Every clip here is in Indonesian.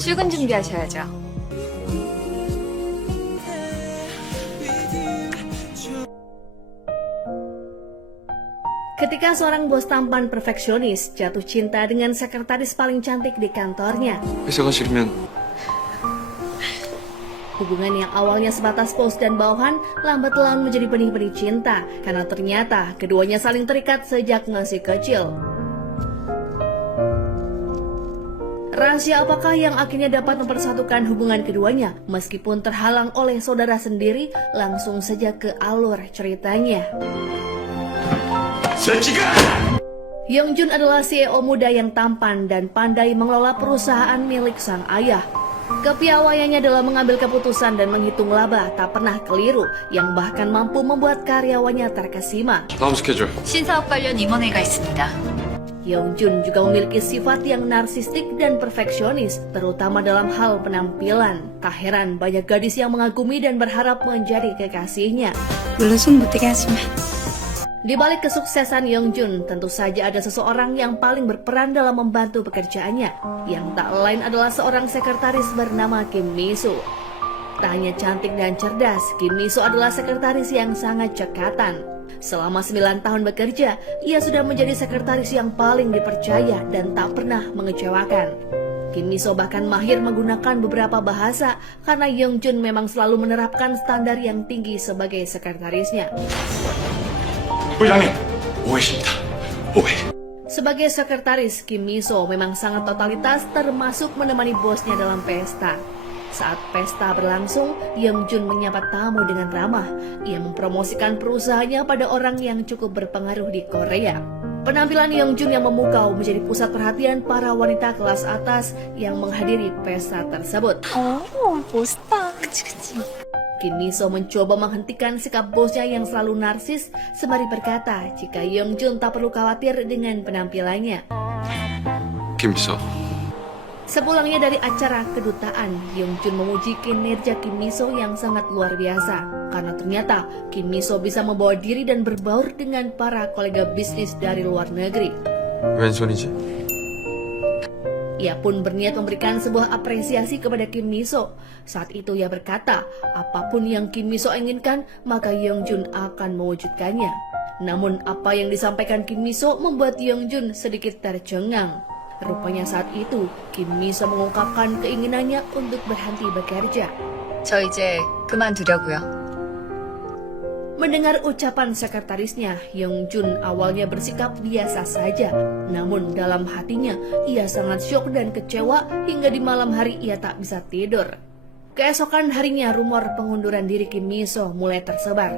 출근 준비하셔야죠. Ketika seorang bos tampan perfeksionis jatuh cinta dengan sekretaris paling cantik di kantornya, 회사가 싫으면 hubungan yang awalnya sebatas pos dan bawahan lambat laun menjadi benih-benih cinta karena ternyata keduanya saling terikat sejak masih kecil. Rahasia apakah yang akhirnya dapat mempersatukan hubungan keduanya meskipun terhalang oleh saudara sendiri? Langsung saja ke alur ceritanya. Yongjun adalah CEO muda yang tampan dan pandai mengelola perusahaan milik sang ayah. Kepiawaiannya dalam mengambil keputusan dan menghitung laba tak pernah keliru, yang bahkan mampu membuat karyawannya terkesima. 다음 스케줄. 신사업 관련 임원회가 있습니다. Yongjun juga memiliki sifat yang narsistik dan perfeksionis, terutama dalam hal penampilan. Tak heran banyak gadis yang mengagumi dan berharap menjadi kekasihnya. 물론 손 못 대게 하지만. Di balik kesuksesan Yongjun, tentu saja ada seseorang yang paling berperan dalam membantu pekerjaannya, yang tak lain adalah seorang sekretaris bernama Kim Miso. Tak hanya cantik dan cerdas, Kim Miso adalah sekretaris yang sangat cekatan. Selama 9 tahun bekerja, ia sudah menjadi sekretaris yang paling dipercaya dan tak pernah mengecewakan. Kim Miso bahkan mahir menggunakan beberapa bahasa karena Yongjun memang selalu menerapkan standar yang tinggi sebagai sekretarisnya. 부장님, 오해십니다. 오해. Sebagai sekretaris, Kim Miso memang sangat totalitas termasuk menemani bosnya dalam pesta. Saat pesta berlangsung, Yongjun menyapa tamu dengan ramah. Ia mempromosikan perusahaannya pada orang yang cukup berpengaruh di Korea. Penampilan Yongjun yang memukau menjadi pusat perhatian para wanita kelas atas yang menghadiri pesta tersebut. 멋있다. 그치. Kim Miso mencoba menghentikan sikap bosnya yang selalu narsis sembari berkata jika Yongjun tak perlu khawatir dengan penampilannya. 김비서, Sepulangnya dari acara kedutaan, Yongjun memuji kinerja Kim Miso yang sangat luar biasa. Karena ternyata Kim Miso bisa membawa diri dan berbaur dengan para kolega bisnis dari luar negeri. 왼손이지? Ia pun berniat memberikan sebuah apresiasi kepada Kim Miso. Saat itu ia berkata, apapun yang Kim Miso inginkan, maka Yongjun akan mewujudkannya. Namun apa yang disampaikan Kim Miso membuat Yongjun sedikit tercengang. Rupanya saat itu, Kim Miso mengungkapkan keinginannya untuk berhenti bekerja. 저 이제 그만두려고요. Mendengar ucapan sekretarisnya, Yongjun awalnya bersikap biasa saja. Namun dalam hatinya, ia sangat syok dan kecewa hingga di malam hari ia tak bisa tidur. Keesokan harinya, rumor pengunduran diri Kim Miso mulai tersebar.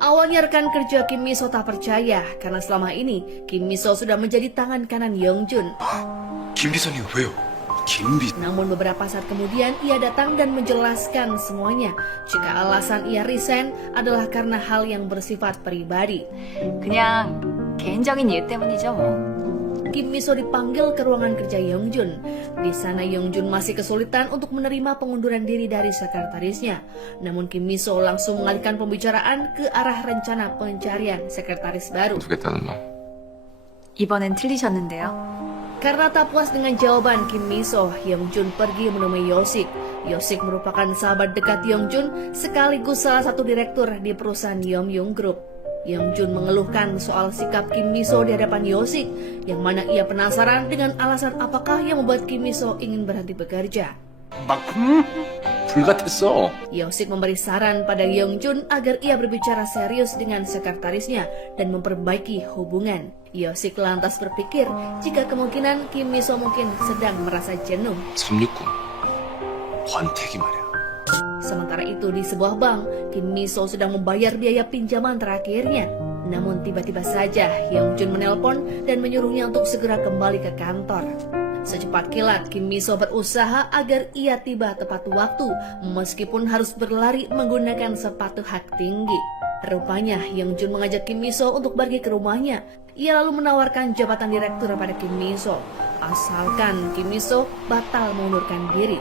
Awalnya rekan kerja Kim Miso tak percaya karena selama ini Kim Miso sudah menjadi tangan kanan Yongjun. 김비서님 왜요? 김비. Namun beberapa saat kemudian ia datang dan menjelaskan semuanya jika alasan ia resign adalah karena hal yang bersifat pribadi. 그냥 개인적인 이유 때문이죠 뭐. Kim Miso dipanggil ke ruangan kerja Yongjun. Di sana Yongjun masih kesulitan untuk menerima pengunduran diri dari sekretarisnya. Namun Kim Miso langsung mengalihkan pembicaraan ke arah rencana pencarian sekretaris baru. 두겠다는 말. 이번엔 틀리셨는데요. Karena tak puas dengan jawaban Kim Miso, Yongjun pergi menemui Yosik. Yosik merupakan sahabat dekat Yongjun sekaligus salah satu direktur di perusahaan Yomyung Group. Yongjun mengeluhkan soal sikap Kim Miso di hadapan Yosik, yang mana ia penasaran dengan alasan apakah yang membuat Kim Miso ingin berhenti bekerja. 불같았어. Yosik memberi saran pada Yongjun agar ia berbicara serius dengan sekretarisnya dan memperbaiki hubungan. Yosik lantas berpikir jika kemungkinan Kim Miso mungkin sedang merasa jenuh. 369. 권태기 말이야. Sementara itu di sebuah bank, Kim Miso sedang membayar biaya pinjaman terakhirnya. Namun tiba-tiba saja Yongjun menelpon dan menyuruhnya untuk segera kembali ke kantor. Secepat kilat, Kim Miso berusaha agar ia tiba tepat waktu meskipun harus berlari menggunakan sepatu hak tinggi. Rupanya Yongjun mengajak Kim Miso untuk pergi ke rumahnya. Ia lalu menawarkan jabatan direktur pada Kim Miso, asalkan Kim Miso batal mengundurkan diri.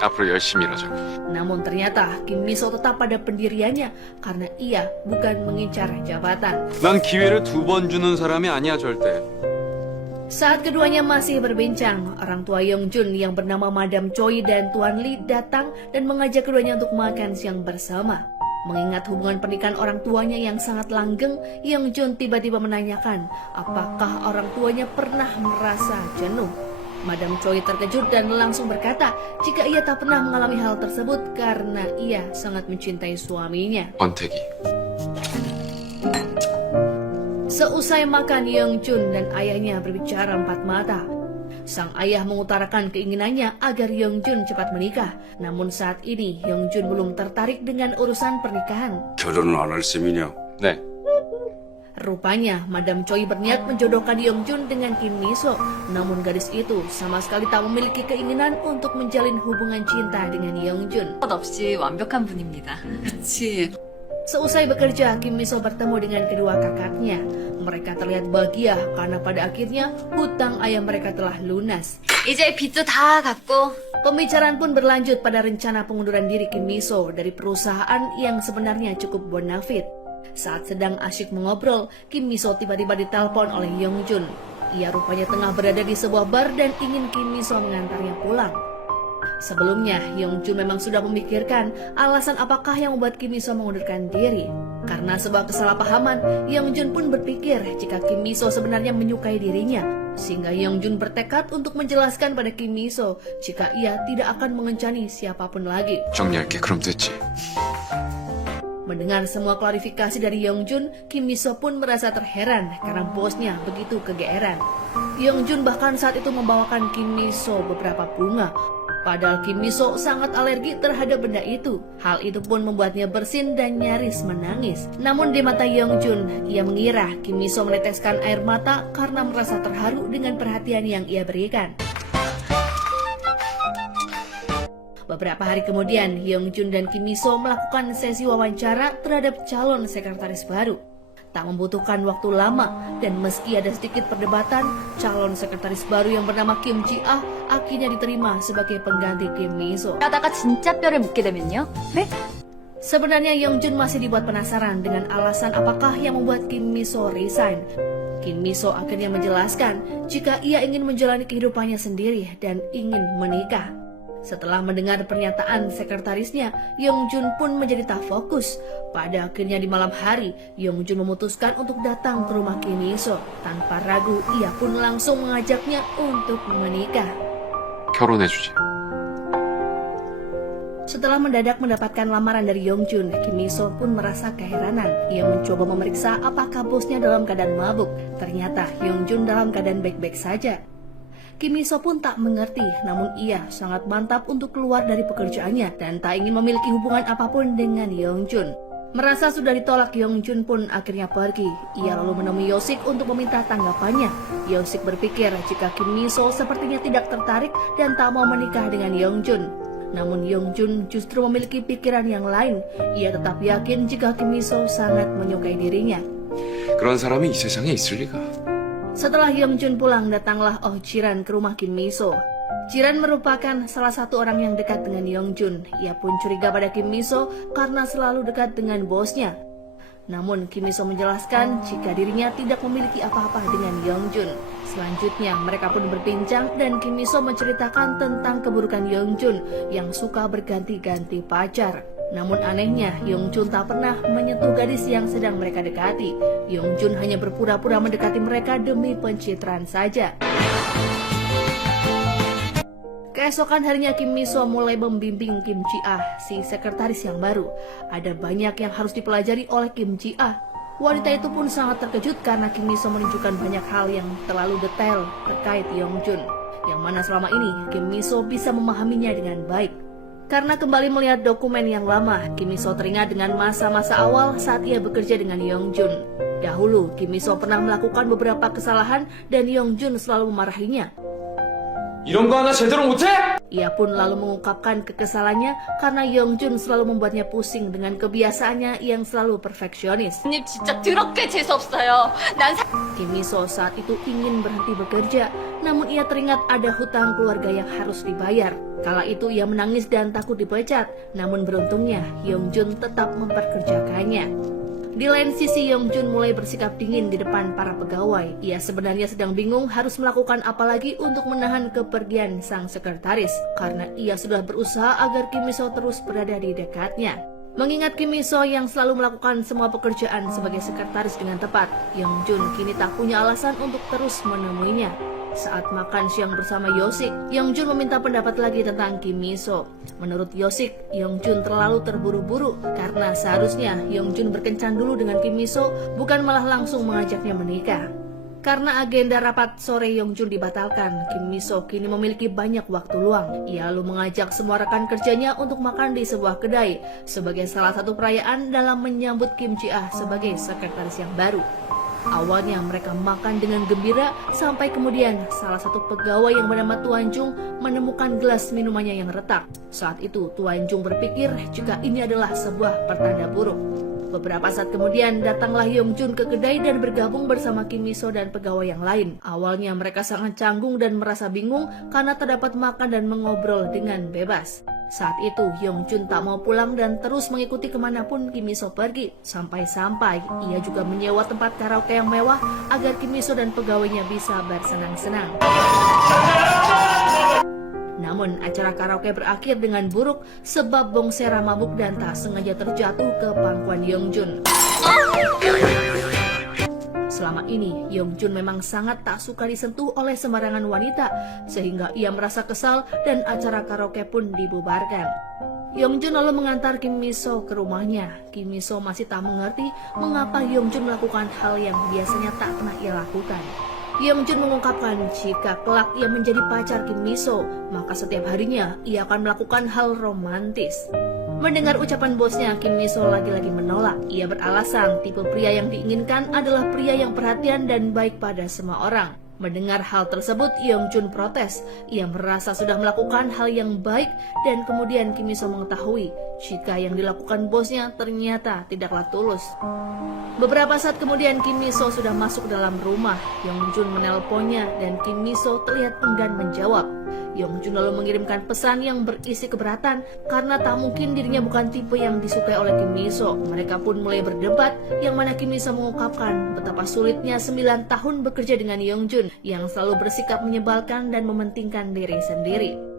앞으로 열심히 일하자고. Namun ternyata Kim Miso tetap pada pendiriannya karena ia bukan mengincar jabatan. 난 기회를 2번 주는 사람이 아니야 절대. Saat keduanya masih berbincang, orang tua Yongjun yang bernama Madam Choi dan Tuan Lee datang dan mengajak keduanya untuk makan siang bersama. Mengingat hubungan pernikahan orang tuanya yang sangat langgeng, Yongjun tiba-tiba menanyakan apakah orang tuanya pernah merasa jenuh. Madam Choi terkejut dan langsung berkata jika ia tak pernah mengalami hal tersebut karena ia sangat mencintai suaminya. 권태기. Seusai makan, Yongjun dan ayahnya berbicara empat mata. Sang ayah mengutarakan keinginannya agar Yongjun cepat menikah. Namun saat ini Yongjun belum tertarik dengan urusan pernikahan. 결혼은 안 할 셈이냐? 네. Rupanya Madam Choi berniat menjodohkan Yongjun dengan Kim Miso. Namun gadis itu sama sekali tak memiliki keinginan untuk menjalin hubungan cinta dengan Yongjun. 것 없이 완벽한 분입니다. 그치. Seusai bekerja, Kim Miso bertemu dengan kedua kakaknya. Mereka terlihat bahagia karena pada akhirnya hutang ayah mereka telah lunas. 이제 빚도 다 갚고 Pembicaraan pun berlanjut pada rencana pengunduran diri Kim Miso dari perusahaan yang sebenarnya cukup bonafit. Saat sedang asyik mengobrol, Kim Miso tiba-tiba ditelepon oleh Yongjun. Ia rupanya tengah berada di sebuah bar dan ingin Kim Miso mengantarnya pulang. Sebelumnya, Yongjun memang sudah memikirkan alasan apakah yang membuat Kim Miso mengundurkan diri. Karena sebuah kesalahpahaman, Yongjun pun berpikir jika Kim Miso sebenarnya menyukai dirinya. Sehingga Yongjun bertekad untuk menjelaskan pada Kim Miso jika ia tidak akan mengencani siapapun lagi. 정리할게. 그럼 됐지. Mendengar semua klarifikasi dari Yongjun, Kim Miso pun merasa terheran karena bosnya begitu kegeeran. Yongjun bahkan saat itu membawakan Kim Miso beberapa bunga. Padahal Kim Miso sangat alergi terhadap benda itu. Hal itu pun membuatnya bersin dan nyaris menangis. Namun di mata Yongjun, ia mengira Kim Miso meneteskan air mata karena merasa terharu dengan perhatian yang ia berikan. Beberapa hari kemudian, Yongjun dan Kim Miso melakukan sesi wawancara terhadap calon sekretaris baru. Tak membutuhkan waktu lama, dan meski ada sedikit perdebatan, calon sekretaris baru yang bernama Kim Ji-ah akhirnya diterima sebagai pengganti Kim Miso. 하다가 진짜 뼈를 묻게 되면요? 네? Sebenarnya Yongjun masih dibuat penasaran dengan alasan apakah yang membuat Kim Miso resign. Kim Miso akhirnya menjelaskan jika ia ingin menjalani kehidupannya sendiri dan ingin menikah. Setelah mendengar pernyataan sekretarisnya, Yongjun pun menjadi tak fokus. Pada akhirnya di malam hari, Yongjun memutuskan untuk datang ke rumah Kim Miso. Tanpa ragu, ia pun langsung mengajaknya untuk menikah. 결혼해주지. Setelah mendadak mendapatkan lamaran dari Yongjun, Kim Miso pun merasa keheranan. Ia mencoba memeriksa apakah bosnya dalam keadaan mabuk. Ternyata Yongjun dalam keadaan baik-baik saja. Kim Miso pun tak mengerti, namun ia sangat mantap untuk keluar dari pekerjaannya dan tak ingin memiliki hubungan apapun dengan Yongjun. Merasa sudah ditolak, Yongjun pun akhirnya pergi. Ia lalu menemui Yosik untuk meminta tanggapannya. Yosik berpikir jika Kim Miso sepertinya tidak tertarik dan tak mau menikah dengan Yongjun. Namun Yongjun justru memiliki pikiran yang lain. Ia tetap yakin jika Kim Miso sangat menyukai dirinya. 그런 사람이 이 세상에 있을 리가. Setelah Yongjun pulang, datanglah Oh Jiran ke rumah Kim Miso. Jiran merupakan salah satu orang yang dekat dengan Yongjun. Ia pun curiga pada Kim Miso karena selalu dekat dengan bosnya. Namun Kim Miso menjelaskan jika dirinya tidak memiliki apa-apa dengan Yongjun. Selanjutnya mereka pun berbincang dan Kim Miso menceritakan tentang keburukan Yongjun yang suka berganti-ganti pacar. Namun anehnya, Yongjun tak pernah menyentuh gadis yang sedang mereka dekati. Yongjun hanya berpura-pura mendekati mereka demi pencitraan saja. Keesokan harinya Kim Miso mulai membimbing Kim Ji-ah, si sekretaris yang baru. Ada banyak yang harus dipelajari oleh Kim Ji-ah. Wanita itu pun sangat terkejut karena Kim Miso menunjukkan banyak hal yang terlalu detail terkait Yongjun, yang mana selama ini Kim Miso bisa memahaminya dengan baik. Karena kembali melihat dokumen yang lama, Kim Miso teringat dengan masa-masa awal saat ia bekerja dengan Yongjun. Dahulu, Kim Miso pernah melakukan beberapa kesalahan dan Yongjun selalu memarahinya. 이런 거 하나 제대로 못해? Ia pun lalu mengungkapkan kekesalannya karena Yongjun selalu membuatnya pusing dengan kebiasaannya yang selalu perfeksionis. 님 진짜 더럽게 재수없어요. 난 Kim Miso saat itu ingin berhenti bekerja, namun ia teringat ada hutang keluarga yang harus dibayar. Kala itu ia menangis dan takut dipecat, namun beruntungnya Yongjun tetap memperkerjakannya. Di lain sisi, Yongjun mulai bersikap dingin di depan para pegawai. Ia sebenarnya sedang bingung harus melakukan apa lagi untuk menahan kepergian sang sekretaris, karena ia sudah berusaha agar Kim Mi-so terus berada di dekatnya. Mengingat Kim Mi-so yang selalu melakukan semua pekerjaan sebagai sekretaris dengan tepat, Yongjun kini tak punya alasan untuk terus menemuinya. Saat makan siang bersama Yosik, Yongjun meminta pendapat lagi tentang Kim Mi-so. Menurut Yosik, Yongjun terlalu terburu-buru karena seharusnya Yongjun berkencan dulu dengan Kim Mi-so, bukan malah langsung mengajaknya menikah. Karena agenda rapat sore Yongjun dibatalkan, Kim Mi-so kini memiliki banyak waktu luang. Ia lalu mengajak semua rekan kerjanya untuk makan di sebuah kedai sebagai salah satu perayaan dalam menyambut Kim Ji-ah sebagai sekretaris yang baru. Awalnya mereka makan dengan gembira sampai kemudian salah satu pegawai yang bernama Tuan Jung menemukan gelas minumannya yang retak. Saat itu Tuan Jung berpikir jika ini adalah sebuah pertanda buruk. Beberapa saat kemudian datanglah Yongjun ke kedai dan bergabung bersama Kim Mi-so dan pegawai yang lain. Awalnya mereka sangat canggung dan merasa bingung karena tak dapat makan dan mengobrol dengan bebas. Saat itu Yongjun tak mau pulang dan terus mengikuti kemanapun Kim Mi-so pergi. Sampai-sampai ia juga menyewa tempat karaoke yang mewah agar Kim Mi-so dan pegawainya bisa bersenang-senang. Namun acara karaoke berakhir dengan buruk sebab Bongsera mabuk dan tak sengaja terjatuh ke pangkuan Yongjun. Selama ini, Yongjun memang sangat tak suka disentuh oleh sembarangan wanita, sehingga ia merasa kesal dan acara karaoke pun dibubarkan. Yongjun lalu mengantar Kim Mi-so ke rumahnya. Kim Mi-so masih tak mengerti mengapa Yongjun melakukan hal yang biasanya tak pernah ia lakukan. Yongjun mengungkapkan jika kelak ia menjadi pacar Kim Mi-so, maka setiap harinya ia akan melakukan hal romantis. Mendengar ucapan bosnya, Kim Mi-so lagi-lagi menolak. Ia beralasan tipe pria yang diinginkan adalah pria yang perhatian dan baik pada semua orang. Mendengar hal tersebut, Yongjun protes. Ia merasa sudah melakukan hal yang baik dan kemudian Kim Mi-so mengetahui jika yang dilakukan bosnya ternyata tidaklah tulus. Beberapa saat kemudian Kim Mi-so sudah masuk dalam rumah. Yongjun menelponnya dan Kim Mi-so terlihat enggan menjawab. Yongjun lalu mengirimkan pesan yang berisi keberatan karena tak mungkin dirinya bukan tipe yang disukai oleh Kim Mi-so. Mereka pun mulai berdebat yang mana Kim Mi-so mengungkapkan betapa sulitnya 9 tahun bekerja dengan Yongjun yang selalu bersikap menyebalkan dan mementingkan diri sendiri.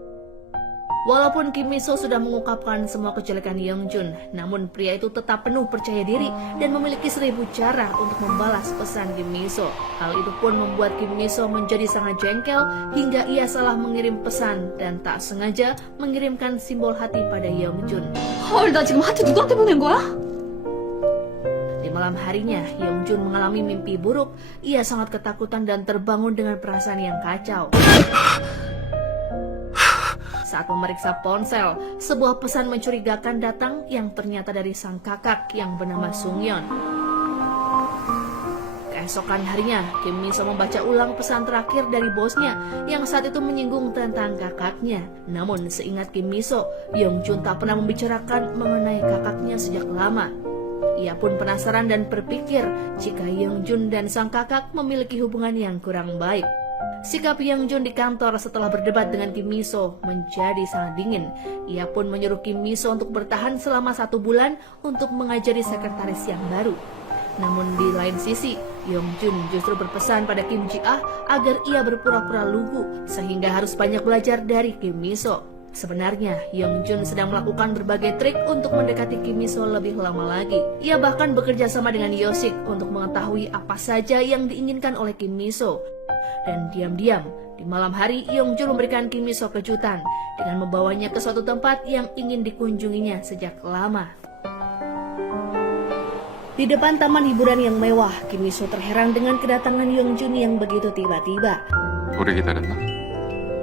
Walaupun Kim Mi-so sudah mengungkapkan semua kejelekan Yongjun, namun pria itu tetap penuh percaya diri dan memiliki 1000 cara untuk membalas pesan Kim Mi-so. Hal itu pun membuat Kim Mi-so menjadi sangat jengkel hingga ia salah mengirim pesan dan tak sengaja mengirimkan simbol hati pada Yongjun. 헐, 나 지금 하트 누구한테 보낸 거야? Di malam harinya, Yongjun mengalami mimpi buruk. Ia sangat ketakutan dan terbangun dengan perasaan yang kacau. Saat memeriksa ponsel, sebuah pesan mencurigakan datang yang ternyata dari sang kakak yang bernama Sungyeon. Keesokan harinya, Kim Mi-so membaca ulang pesan terakhir dari bosnya yang saat itu menyinggung tentang kakaknya. Namun seingat Kim Mi-so, Yongjun tak pernah membicarakan mengenai kakaknya sejak lama. Ia pun penasaran dan berpikir jika Yongjun dan sang kakak memiliki hubungan yang kurang baik. Sikap Yongjun di kantor setelah berdebat dengan Kim Mi-so menjadi sangat dingin. Ia pun menyuruh Kim Mi-so untuk bertahan selama 1 bulan untuk mengajari sekretaris yang baru. Namun di lain sisi, Yongjun justru berpesan pada Kim Ji-ah agar ia berpura-pura lugu sehingga harus banyak belajar dari Kim Mi-so. Sebenarnya, Yongjun sedang melakukan berbagai trik untuk mendekati Kim Mi-so lebih lama lagi. Ia bahkan bekerja sama dengan Yosik untuk mengetahui apa saja yang diinginkan oleh Kim Mi-so. Dan diam-diam, di malam hari Yongjun memberikan Kim Mi-so kejutan dengan membawanya ke suatu tempat yang ingin dikunjunginya sejak lama. Di depan taman hiburan yang mewah, Kim Mi-so terheran dengan kedatangan Yongjun yang begitu tiba-tiba. 오래 기다렸나?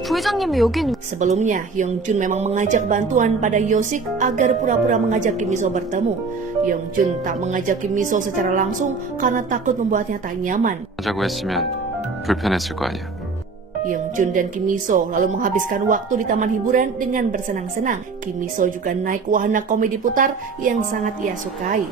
부회장님이 여긴 Sebelumnya, Yongjun memang mengajak bantuan pada Yosik agar pura-pura mengajak Kim Mi-so bertemu. Yongjun tak mengajak Kim Mi-so secara langsung karena takut membuatnya tak nyaman. 하자고 했으면 불편했을 거 아니야. Yongjun dan Kim Mi-so lalu menghabiskan waktu di taman hiburan dengan bersenang-senang. Kim Mi-so juga naik wahana komedi putar yang sangat ia sukai.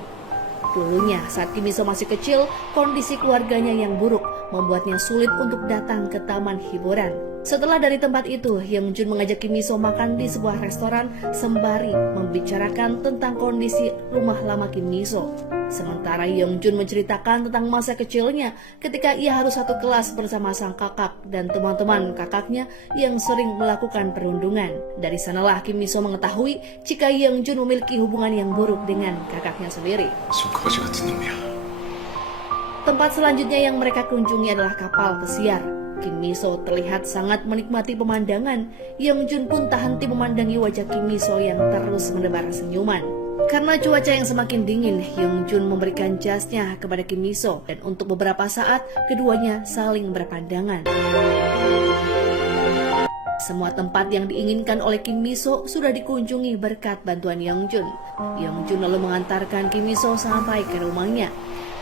Dulunya, saat Kim Mi-so masih kecil, kondisi keluarganya yang buruk membuatnya sulit untuk datang ke taman hiburan. Setelah dari tempat itu, Yeongjun mengajak Kim Mi-so makan di sebuah restoran sembari membicarakan tentang kondisi rumah lama Kim Mi-so. Sementara Yeongjun menceritakan tentang masa kecilnya ketika ia harus satu kelas bersama sang kakak dan teman-teman kakaknya yang sering melakukan perundungan. Dari sanalah Kim Mi-so mengetahui jika Yeongjun memiliki hubungan yang buruk dengan kakaknya sendiri. 좀 거지 같은 놈이야. Tempat selanjutnya yang mereka kunjungi adalah kapal pesiar. Kim Mi-so terlihat sangat menikmati pemandangan. Yeongjun pun tak henti memandangi wajah Kim Mi-so yang terus mendebar senyuman. Karena cuaca yang semakin dingin, Yeongjun memberikan jasnya kepada Kim Mi-so dan untuk beberapa saat keduanya saling berpandangan. Semua tempat yang diinginkan oleh Kim Mi-so sudah dikunjungi berkat bantuan Yeongjun. Yeongjun lalu mengantarkan Kim Mi-so sampai ke rumahnya.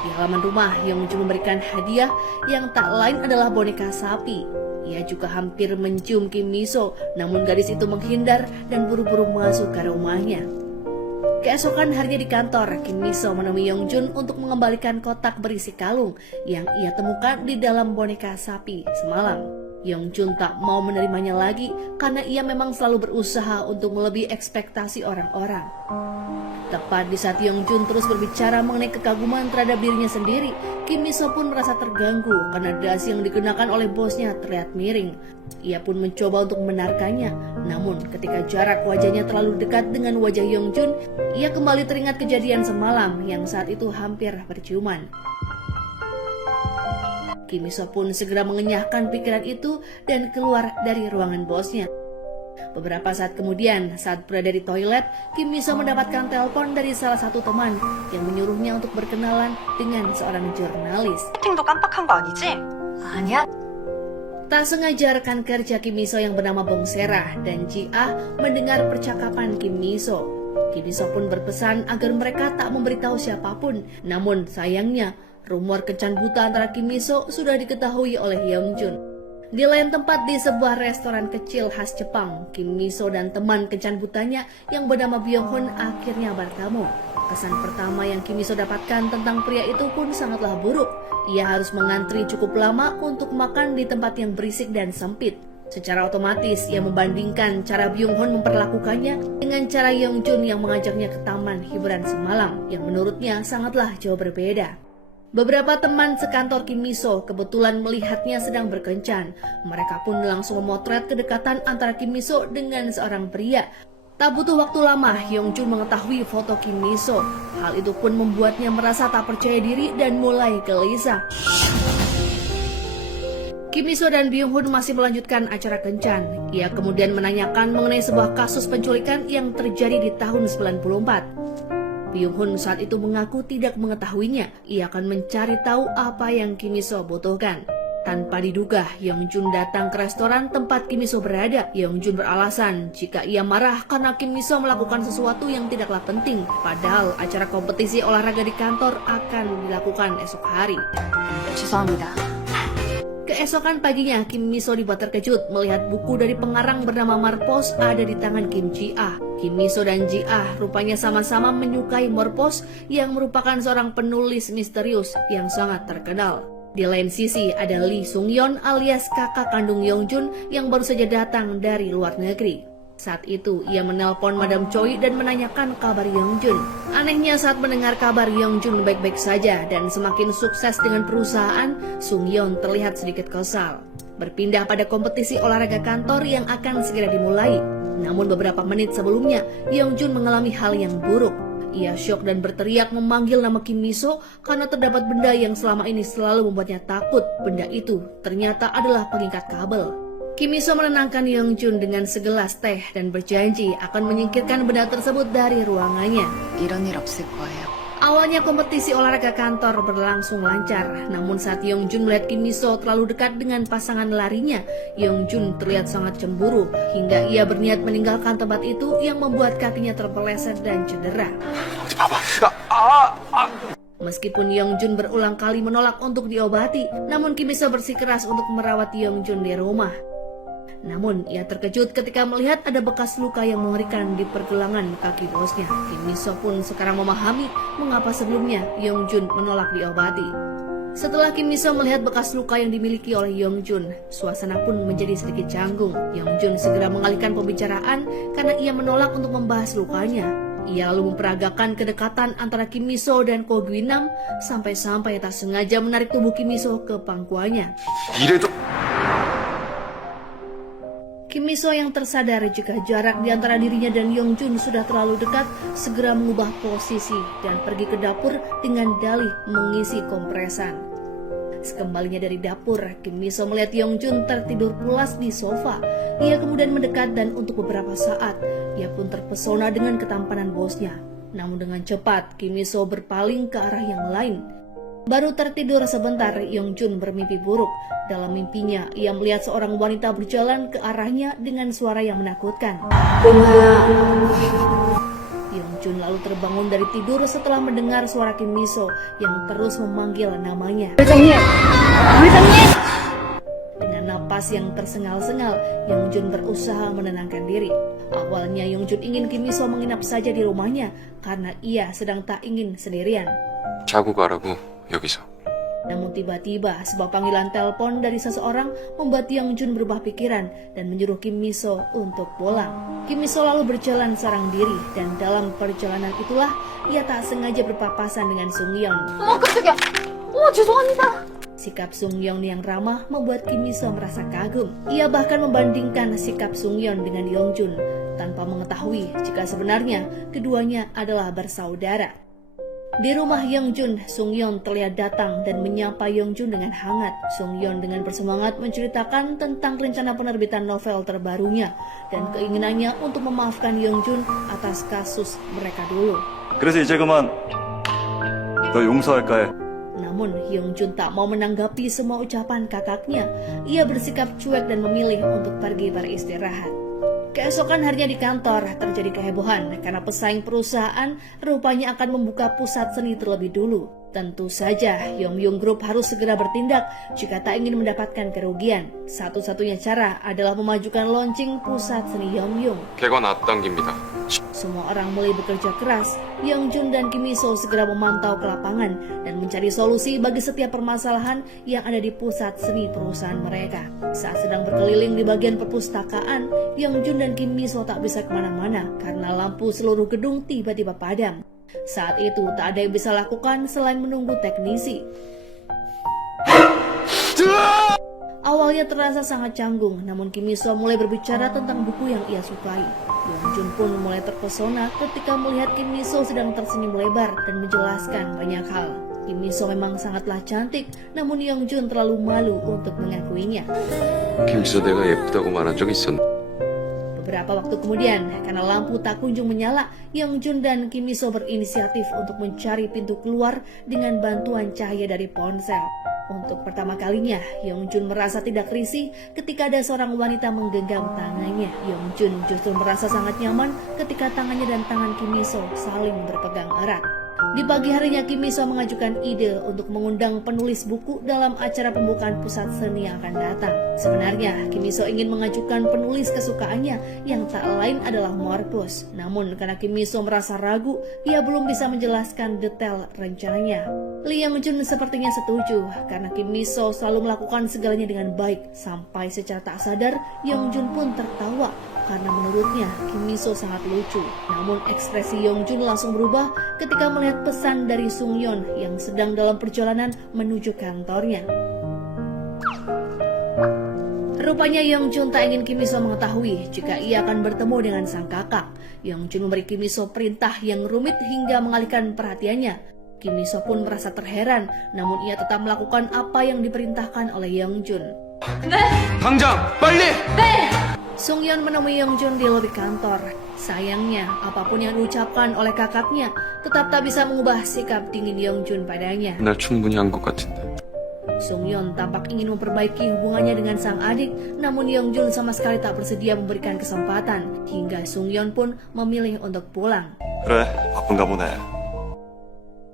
Di halaman rumah, Yeongjun memberikan hadiah yang tak lain adalah boneka sapi. Ia juga hampir mencium Kim Mi-so, namun gadis itu menghindar dan buru-buru masuk ke rumahnya. Keesokan harinya di kantor, Kim Mi-so menemui Yeongjun untuk mengembalikan kotak berisi kalung yang ia temukan di dalam boneka sapi semalam. Yeongjun tak mau menerimanya lagi karena ia memang selalu berusaha untuk melebihi ekspektasi orang-orang. Tepat di saat Yeongjun terus berbicara mengenai kekaguman terhadap dirinya sendiri, Kim Mi-so pun merasa terganggu karena dasi yang dikenakan oleh bosnya terlihat miring. Ia pun mencoba untuk membenarkannya, namun ketika jarak wajahnya terlalu dekat dengan wajah Yeongjun, ia kembali teringat kejadian semalam yang saat itu hampir berciuman. Kim Mi-so pun segera mengenyahkan pikiran itu dan keluar dari ruangan bosnya. Beberapa saat kemudian, saat berada di toilet, Kim Mi-so mendapatkan telepon dari salah satu teman yang menyuruhnya untuk berkenalan dengan seorang jurnalis. 채팅도 깜빡한 거 아니지? 아니야. Tak sengaja rekan kerja Kim Mi-so yang bernama Bong Sera dan Ji-ah mendengar percakapan Kim Mi-so. Kim Mi-so pun berpesan agar mereka tak memberitahu siapapun. Namun sayangnya, rumor kencan buta antara Kim Mi-so sudah diketahui oleh Yeongjun. Di lain tempat di sebuah restoran kecil khas Jepang, Kim Mi-so dan teman kencan butanya yang bernama Byung-hun akhirnya bertemu. Kesan pertama yang Kim Mi-so dapatkan tentang pria itu pun sangatlah buruk. Ia harus mengantri cukup lama untuk makan di tempat yang berisik dan sempit. Secara otomatis ia membandingkan cara Byung-hun memperlakukannya dengan cara Yeongjun yang mengajaknya ke taman hiburan semalam yang menurutnya sangatlah jauh berbeda. Beberapa teman sekantor Kim Mi-so kebetulan melihatnya sedang berkencan. Mereka pun langsung memotret kedekatan antara Kim Mi-so dengan seorang pria. Tak butuh waktu lama, Yeongjun mengetahui foto Kim Mi-so. Hal itu pun membuatnya merasa tak percaya diri dan mulai gelisah. Kim Mi-so dan Byung-hun masih melanjutkan acara kencan. Ia kemudian menanyakan mengenai sebuah kasus penculikan yang terjadi di tahun 94. Byung-hun saat itu mengaku tidak mengetahuinya. Ia akan mencari tahu apa yang Kim Mi-so butuhkan. Tanpa diduga, Yeongjun datang ke restoran tempat Kim Mi-so berada. Yeongjun beralasan jika ia marah karena Kim Mi-so melakukan sesuatu yang tidaklah penting. Padahal acara kompetisi olahraga di kantor akan dilakukan esok hari. 죄송합니다. Keesokan paginya, Kim Mi-so dibuat terkejut melihat buku dari pengarang bernama Marpos ada di tangan Kim Ji-ah. Kim Mi-so dan Ji-ah rupanya sama-sama menyukai Marpos yang merupakan seorang penulis misterius yang sangat terkenal. Di lain sisi ada Lee Sung-yeon alias kakak kandung Yeongjun yang baru saja datang dari luar negeri. Saat itu ia menelpon Madam Choi dan menanyakan kabar Yeongjun. Anehnya saat mendengar kabar Yeongjun baik-baik saja dan semakin sukses dengan perusahaan, Sung-yeon terlihat sedikit kesal. Berpindah pada kompetisi olahraga kantor yang akan segera dimulai. Namun beberapa menit sebelumnya, Yeongjun mengalami hal yang buruk. Ia syok dan berteriak memanggil nama Kim Mi-so karena terdapat benda yang selama ini selalu membuatnya takut. Benda itu ternyata adalah pengikat kabel. Kim Mi-so menenangkan Yeongjun dengan segelas teh dan berjanji akan menyingkirkan benda tersebut dari ruangannya. 이런 일 없을 거예요. Awalnya kompetisi olahraga kantor berlangsung lancar, namun saat Yeongjun melihat Kim Mi-so terlalu dekat dengan pasangan larinya, Yeongjun terlihat sangat cemburu hingga ia berniat meninggalkan tempat itu yang membuat kakinya terpeleset dan cedera. Meskipun Yeongjun berulang kali menolak untuk diobati, namun Kim Mi-so bersikeras untuk merawat Yeongjun di rumah. Namun, ia terkejut ketika melihat ada bekas luka yang mengerikan di pergelangan kaki bosnya. Kim Mi-so pun sekarang memahami mengapa sebelumnya Yeongjun menolak diobati. Setelah Kim Mi-so melihat bekas luka yang dimiliki oleh Yong-jun, suasana pun menjadi sedikit canggung. Yong-jun segera mengalihkan pembicaraan karena ia menolak untuk membahas lukanya. Ia lalu memperagakan kedekatan antara Kim Mi-so dan Ko Gwin-nam sampai-sampai tak sengaja menarik tubuh Kim Mi-so ke pangkuannya. 이래도 Kim Mi-so yang tersadar jika jarak di antara dirinya dan Yong-jun sudah terlalu dekat, segera mengubah posisi dan pergi ke dapur dengan dalih mengisi kompresan. Sekembalinya dari dapur, Kim Mi-so melihat Yong-jun tertidur pulas di sofa. Ia kemudian mendekat dan untuk beberapa saat, ia pun terpesona dengan ketampanan bosnya. Namun dengan cepat, Kim Mi-so berpaling ke arah yang lain. Baru tertidur sebentar, Yong-jun bermimpi buruk. Dalam mimpinya, ia melihat seorang wanita berjalan ke arahnya dengan suara yang menakutkan. Yong-jun lalu terbangun dari tidur setelah mendengar suara Kim Mi-so yang terus memanggil namanya. Dengan napas yang tersengal-sengal, Yong-jun berusaha menenangkan diri. Awalnya Yong-jun ingin Kim Mi-so menginap saja di rumahnya karena ia sedang tak ingin sendirian. 자고 가라고 여기서. Namun tiba-tiba sebuah panggilan telepon dari seseorang membuat Yong-jun berubah pikiran dan menyuruh Kim Mi-so untuk pulang. Kim Mi-so lalu berjalan seorang diri dan dalam perjalanan itulah ia tak sengaja berpapasan dengan Sung-yeon. 깜짝이야. 죄송합니다. Sikap Sung-yeon yang ramah membuat Kim Mi-so merasa kagum. Ia bahkan membandingkan sikap Sung-yeon dengan Yong-jun tanpa mengetahui jika sebenarnya keduanya adalah bersaudara. Di rumah Yong-jun, Sung-yeon terlihat datang dan menyapa Yong-jun dengan hangat. Sung-yeon dengan bersemangat menceritakan tentang rencana penerbitan novel terbarunya dan keinginannya untuk memaafkan Yong-jun atas kasus mereka dulu. 그래서 이제 그만 너 용서할까 해. Namun Yong-jun tak mau menanggapi semua ucapan kakaknya. Ia bersikap cuek dan memilih untuk pergi beristirahat. Keesokan harinya di kantor terjadi kehebohan karena pesaing perusahaan rupanya akan membuka pusat seni terlebih dulu. Tentu saja Yong-yung Group harus segera bertindak jika tak ingin mendapatkan kerugian. Satu-satunya cara adalah memajukan launching pusat seni Yong-yung. 객관 앞당깁니다. Semua orang mulai bekerja keras. Yong-jun dan Kim Mi-so segera memantau ke lapangan dan mencari solusi bagi setiap permasalahan yang ada di pusat seni perusahaan mereka. Saat sedang berkeliling di bagian perpustakaan, Yong-jun dan Kim Mi-so tak bisa kemana-mana karena lampu seluruh gedung tiba-tiba padam. Saat itu tak ada yang bisa lakukan selain menunggu teknisi. Awalnya terasa sangat canggung, namun Kim Mi-so mulai berbicara tentang buku yang ia sukai. Yong-jun pun mulai terpesona ketika melihat Kim Mi-so sedang tersenyum lebar dan menjelaskan banyak hal. Kim Mi-so memang sangatlah cantik, namun Yong-jun terlalu malu untuk mengakuinya. 김지서 내가 예쁘다고 말한 적 있었나? Beberapa waktu kemudian, karena lampu tak kunjung menyala, Yong-jun dan Kim Mi-so berinisiatif untuk mencari pintu keluar dengan bantuan cahaya dari ponsel. Untuk pertama kalinya, Yong-jun merasa tidak risih ketika ada seorang wanita menggenggam tangannya. Yong-jun justru merasa sangat nyaman ketika tangannya dan tangan Kim Mi-so saling berpegang erat. Di pagi harinya, Kim Mi-so mengajukan ide untuk mengundang penulis buku dalam acara pembukaan pusat seni yang akan datang. Sebenarnya, Kim Mi-so ingin mengajukan penulis kesukaannya yang tak lain adalah Marcus. Namun, karena Kim Mi-so merasa ragu, ia belum bisa menjelaskan detail rencananya. Lee Yong-jun sepertinya setuju, karena Kim Mi-so selalu melakukan segalanya dengan baik. Sampai secara tak sadar, Yong-jun pun tertawa karena menurutnya Kim Mi-so sangat lucu. Namun ekspresi Yong-jun langsung berubah ketika melihat pesan dari Sung-yeon yang sedang dalam perjalanan menuju kantornya. Rupanya Yong-jun tak ingin Kim Mi-so mengetahui jika ia akan bertemu dengan sang kakak. Yong-jun memberi Kim Mi-so perintah yang rumit hingga mengalihkan perhatiannya. Kim Mi-so pun merasa terheran, namun ia tetap melakukan apa yang diperintahkan oleh Yong-jun. 당장 빨리! Sung-yeon menemui Yong-jun di lobi kantor. Sayangnya, apapun yang diucapkan oleh kakaknya tetap tak bisa mengubah sikap dingin Yong-jun padanya. 날 충분히 한 것 같은데. Sung-yeon tampak ingin memperbaiki hubungannya dengan sang adik, namun Yong-jun sama sekali tak bersedia memberikan kesempatan, hingga Sung-yeon pun memilih untuk pulang. 그래, 바쁜가 보네.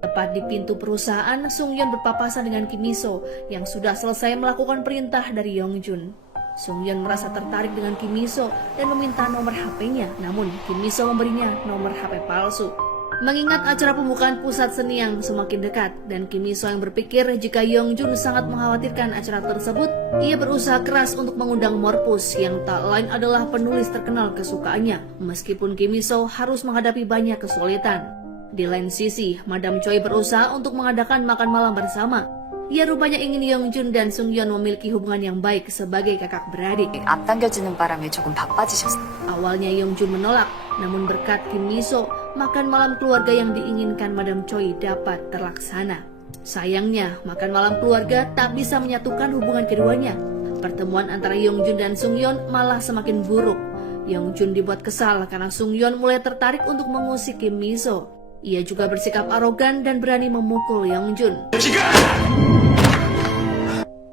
Tepat di pintu perusahaan, Sung-yeon berpapasan dengan Kim Mi-so yang sudah selesai melakukan perintah dari Yong-jun. Sung-yeon merasa tertarik dengan Kim Mi-so dan meminta nomor HP-nya, namun Kim Mi-so memberinya nomor HP palsu. Mengingat acara pembukaan pusat seni yang semakin dekat dan Kim Mi So yang berpikir jika Yeongjun sangat mengkhawatirkan acara tersebut, ia berusaha keras untuk mengundang Morpus yang tak lain adalah penulis terkenal kesukaannya, meskipun Kim Mi So harus menghadapi banyak kesulitan. Di lain sisi, Madam Choi berusaha untuk mengadakan makan malam bersama. Ia rupanya ingin Yeongjun dan Sungyeon memiliki hubungan yang baik sebagai kakak beradik. 앞당겨지는 바람에 조금 바빠지셨어요. Awalnya Yeongjun menolak, namun berkat Kim Mi So, makan malam keluarga yang diinginkan Madam Choi dapat terlaksana. Sayangnya, makan malam keluarga tak bisa menyatukan hubungan keduanya. Pertemuan antara Yeongjun dan Sungyeon malah semakin buruk. Yeongjun dibuat kesal karena Sungyeon mulai tertarik untuk mengusik Kim Mi So. Ia juga bersikap arogan dan berani memukul Yeongjun.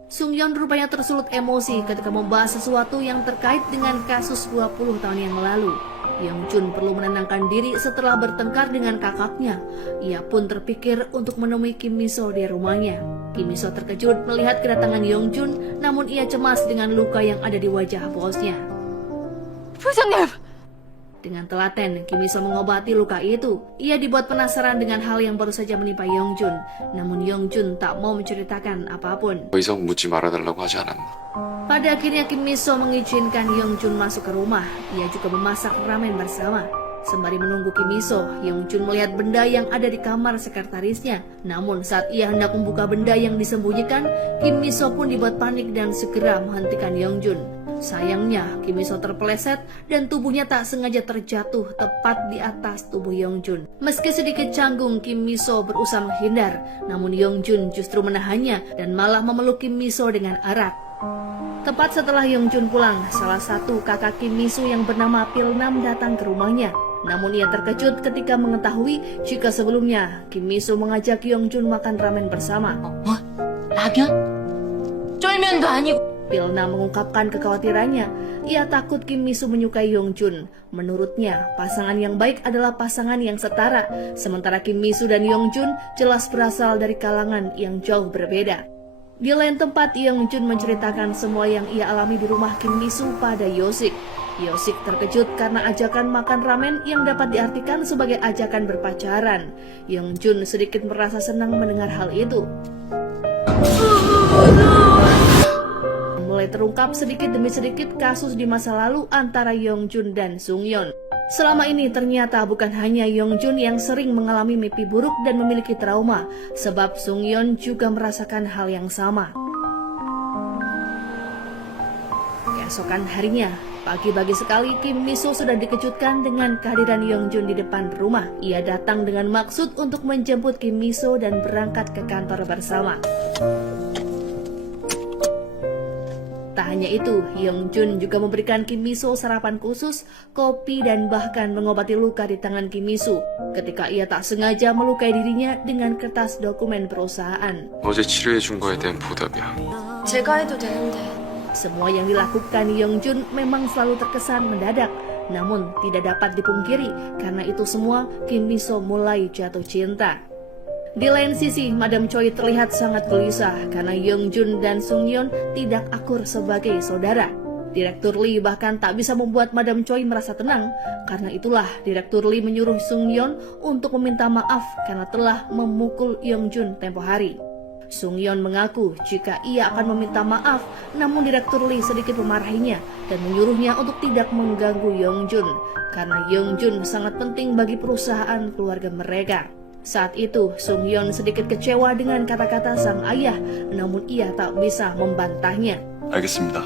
Sungyeon rupanya tersulut emosi ketika membahas sesuatu yang terkait dengan kasus 20 tahun yang lalu. Yeongjun perlu menenangkan diri setelah bertengkar dengan kakaknya. Ia pun terpikir untuk menemui Kim Mi So di rumahnya. Kim Mi So terkejut melihat kedatangan Yeongjun, namun ia cemas dengan luka yang ada di wajah bosnya. 부장님! Dengan telaten, Kim Mi So mengobati luka itu. Ia dibuat penasaran dengan hal yang baru saja menimpa Yeongjun. Namun Yeongjun tak mau menceritakan apapun. 더 이상 묻지 말아달라고 하지 않았나? Pada akhirnya Kim Mi So mengizinkan Yeongjun masuk ke rumah. Ia juga memasak ramen bersama. Sembari menunggu Kim Mi So, Yeongjun melihat benda yang ada di kamar sekretarisnya. Namun saat ia hendak membuka benda yang disembunyikan, Kim Mi So pun dibuat panik dan segera menghentikan Yeongjun. Sayangnya, Kim Mi So terpeleset dan tubuhnya tak sengaja terjatuh tepat di atas tubuh Yeongjun. Meski sedikit canggung, Kim Mi So berusaha menghindar, namun Yeongjun justru menahannya dan malah memeluk Kim Mi So dengan erat. Tepat setelah Yeongjun pulang, salah satu kakak Kim Mi So yang bernama Pilnam datang ke rumahnya. Namun ia terkejut ketika mengetahui jika sebelumnya Kim Mi So mengajak Yeongjun makan ramen bersama. 라면? 쫄면도 아니고. Pilna mengungkapkan kekhawatirannya. Ia takut Kim Mi So menyukai Yeongjun. Menurutnya, pasangan yang baik adalah pasangan yang setara. Sementara Kim Mi So dan Yeongjun jelas berasal dari kalangan yang jauh berbeda. Di lain tempat, Yeongjun menceritakan semua yang ia alami di rumah Kim Mi So pada Yosik. Yosik terkejut karena ajakan makan ramen yang dapat diartikan sebagai ajakan berpacaran. Yeongjun sedikit merasa senang mendengar hal itu. Mulai terungkap sedikit demi sedikit kasus di masa lalu antara Yeongjun dan Sungyeon. Selama ini ternyata bukan hanya Yeongjun yang sering mengalami mimpi buruk dan memiliki trauma, sebab Sungyeon juga merasakan hal yang sama. Keesokan harinya, pagi-pagi sekali Kim Mi So sudah dikejutkan dengan kehadiran Yeongjun di depan rumah. Ia datang dengan maksud untuk menjemput Kim Mi So dan berangkat ke kantor bersama. Tak hanya itu, Yeongjun juga memberikan Kim Mi So sarapan khusus, kopi, dan bahkan mengobati luka di tangan Kim Mi So ketika ia tak sengaja melukai dirinya dengan kertas dokumen perusahaan. 어제 치료해준 거에 대한 보답이야. 제가 해도 되는데. Semua yang dilakukan Yeongjun memang selalu terkesan mendadak, namun tidak dapat dipungkiri karena itu semua Kim Mi So mulai jatuh cinta. Di lain sisi, Madam Choi terlihat sangat gelisah karena Yeongjun dan Sungyeon tidak akur sebagai saudara. Direktur Lee bahkan tak bisa membuat Madam Choi merasa tenang. Karena itulah Direktur Lee menyuruh Sungyeon untuk meminta maaf karena telah memukul Yeongjun tempo hari. Sungyeon mengaku jika ia akan meminta maaf, namun Direktur Lee sedikit memarahinya dan menyuruhnya untuk tidak mengganggu Yeongjun karena Yeongjun sangat penting bagi perusahaan keluarga mereka. Saat itu, Sungyeon sedikit kecewa dengan kata-kata sang ayah, namun ia tak bisa membantahnya. 알겠습니다.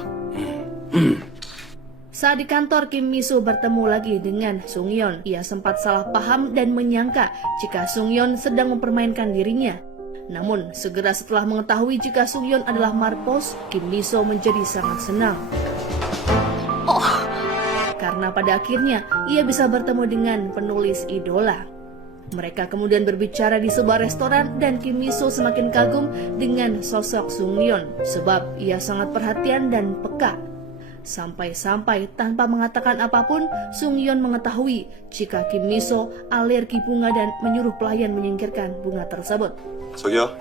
Saat di kantor, Kim Mi So bertemu lagi dengan Sungyeon. Ia sempat salah paham dan menyangka jika Sungyeon sedang mempermainkan dirinya. Namun, segera setelah mengetahui jika Sungyeon adalah Marpos, Kim Mi So menjadi sangat senang. Karena pada akhirnya, ia bisa bertemu dengan penulis idola. Mereka kemudian berbicara di sebuah restoran dan Kim Mi So semakin kagum dengan sosok Sungyeon sebab ia sangat perhatian dan peka. Sampai-sampai tanpa mengatakan apapun, Sungyeon mengetahui jika Kim Mi So alergi bunga dan menyuruh pelayan menyingkirkan bunga tersebut. 저기요.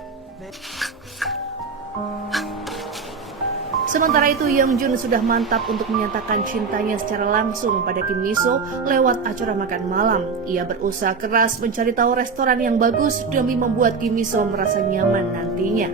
Sementara itu, Yeongjun sudah mantap untuk menyatakan cintanya secara langsung pada Kim Mi-so lewat acara makan malam. Ia berusaha keras mencari tahu restoran yang bagus demi membuat Kim Mi-so merasa nyaman nantinya.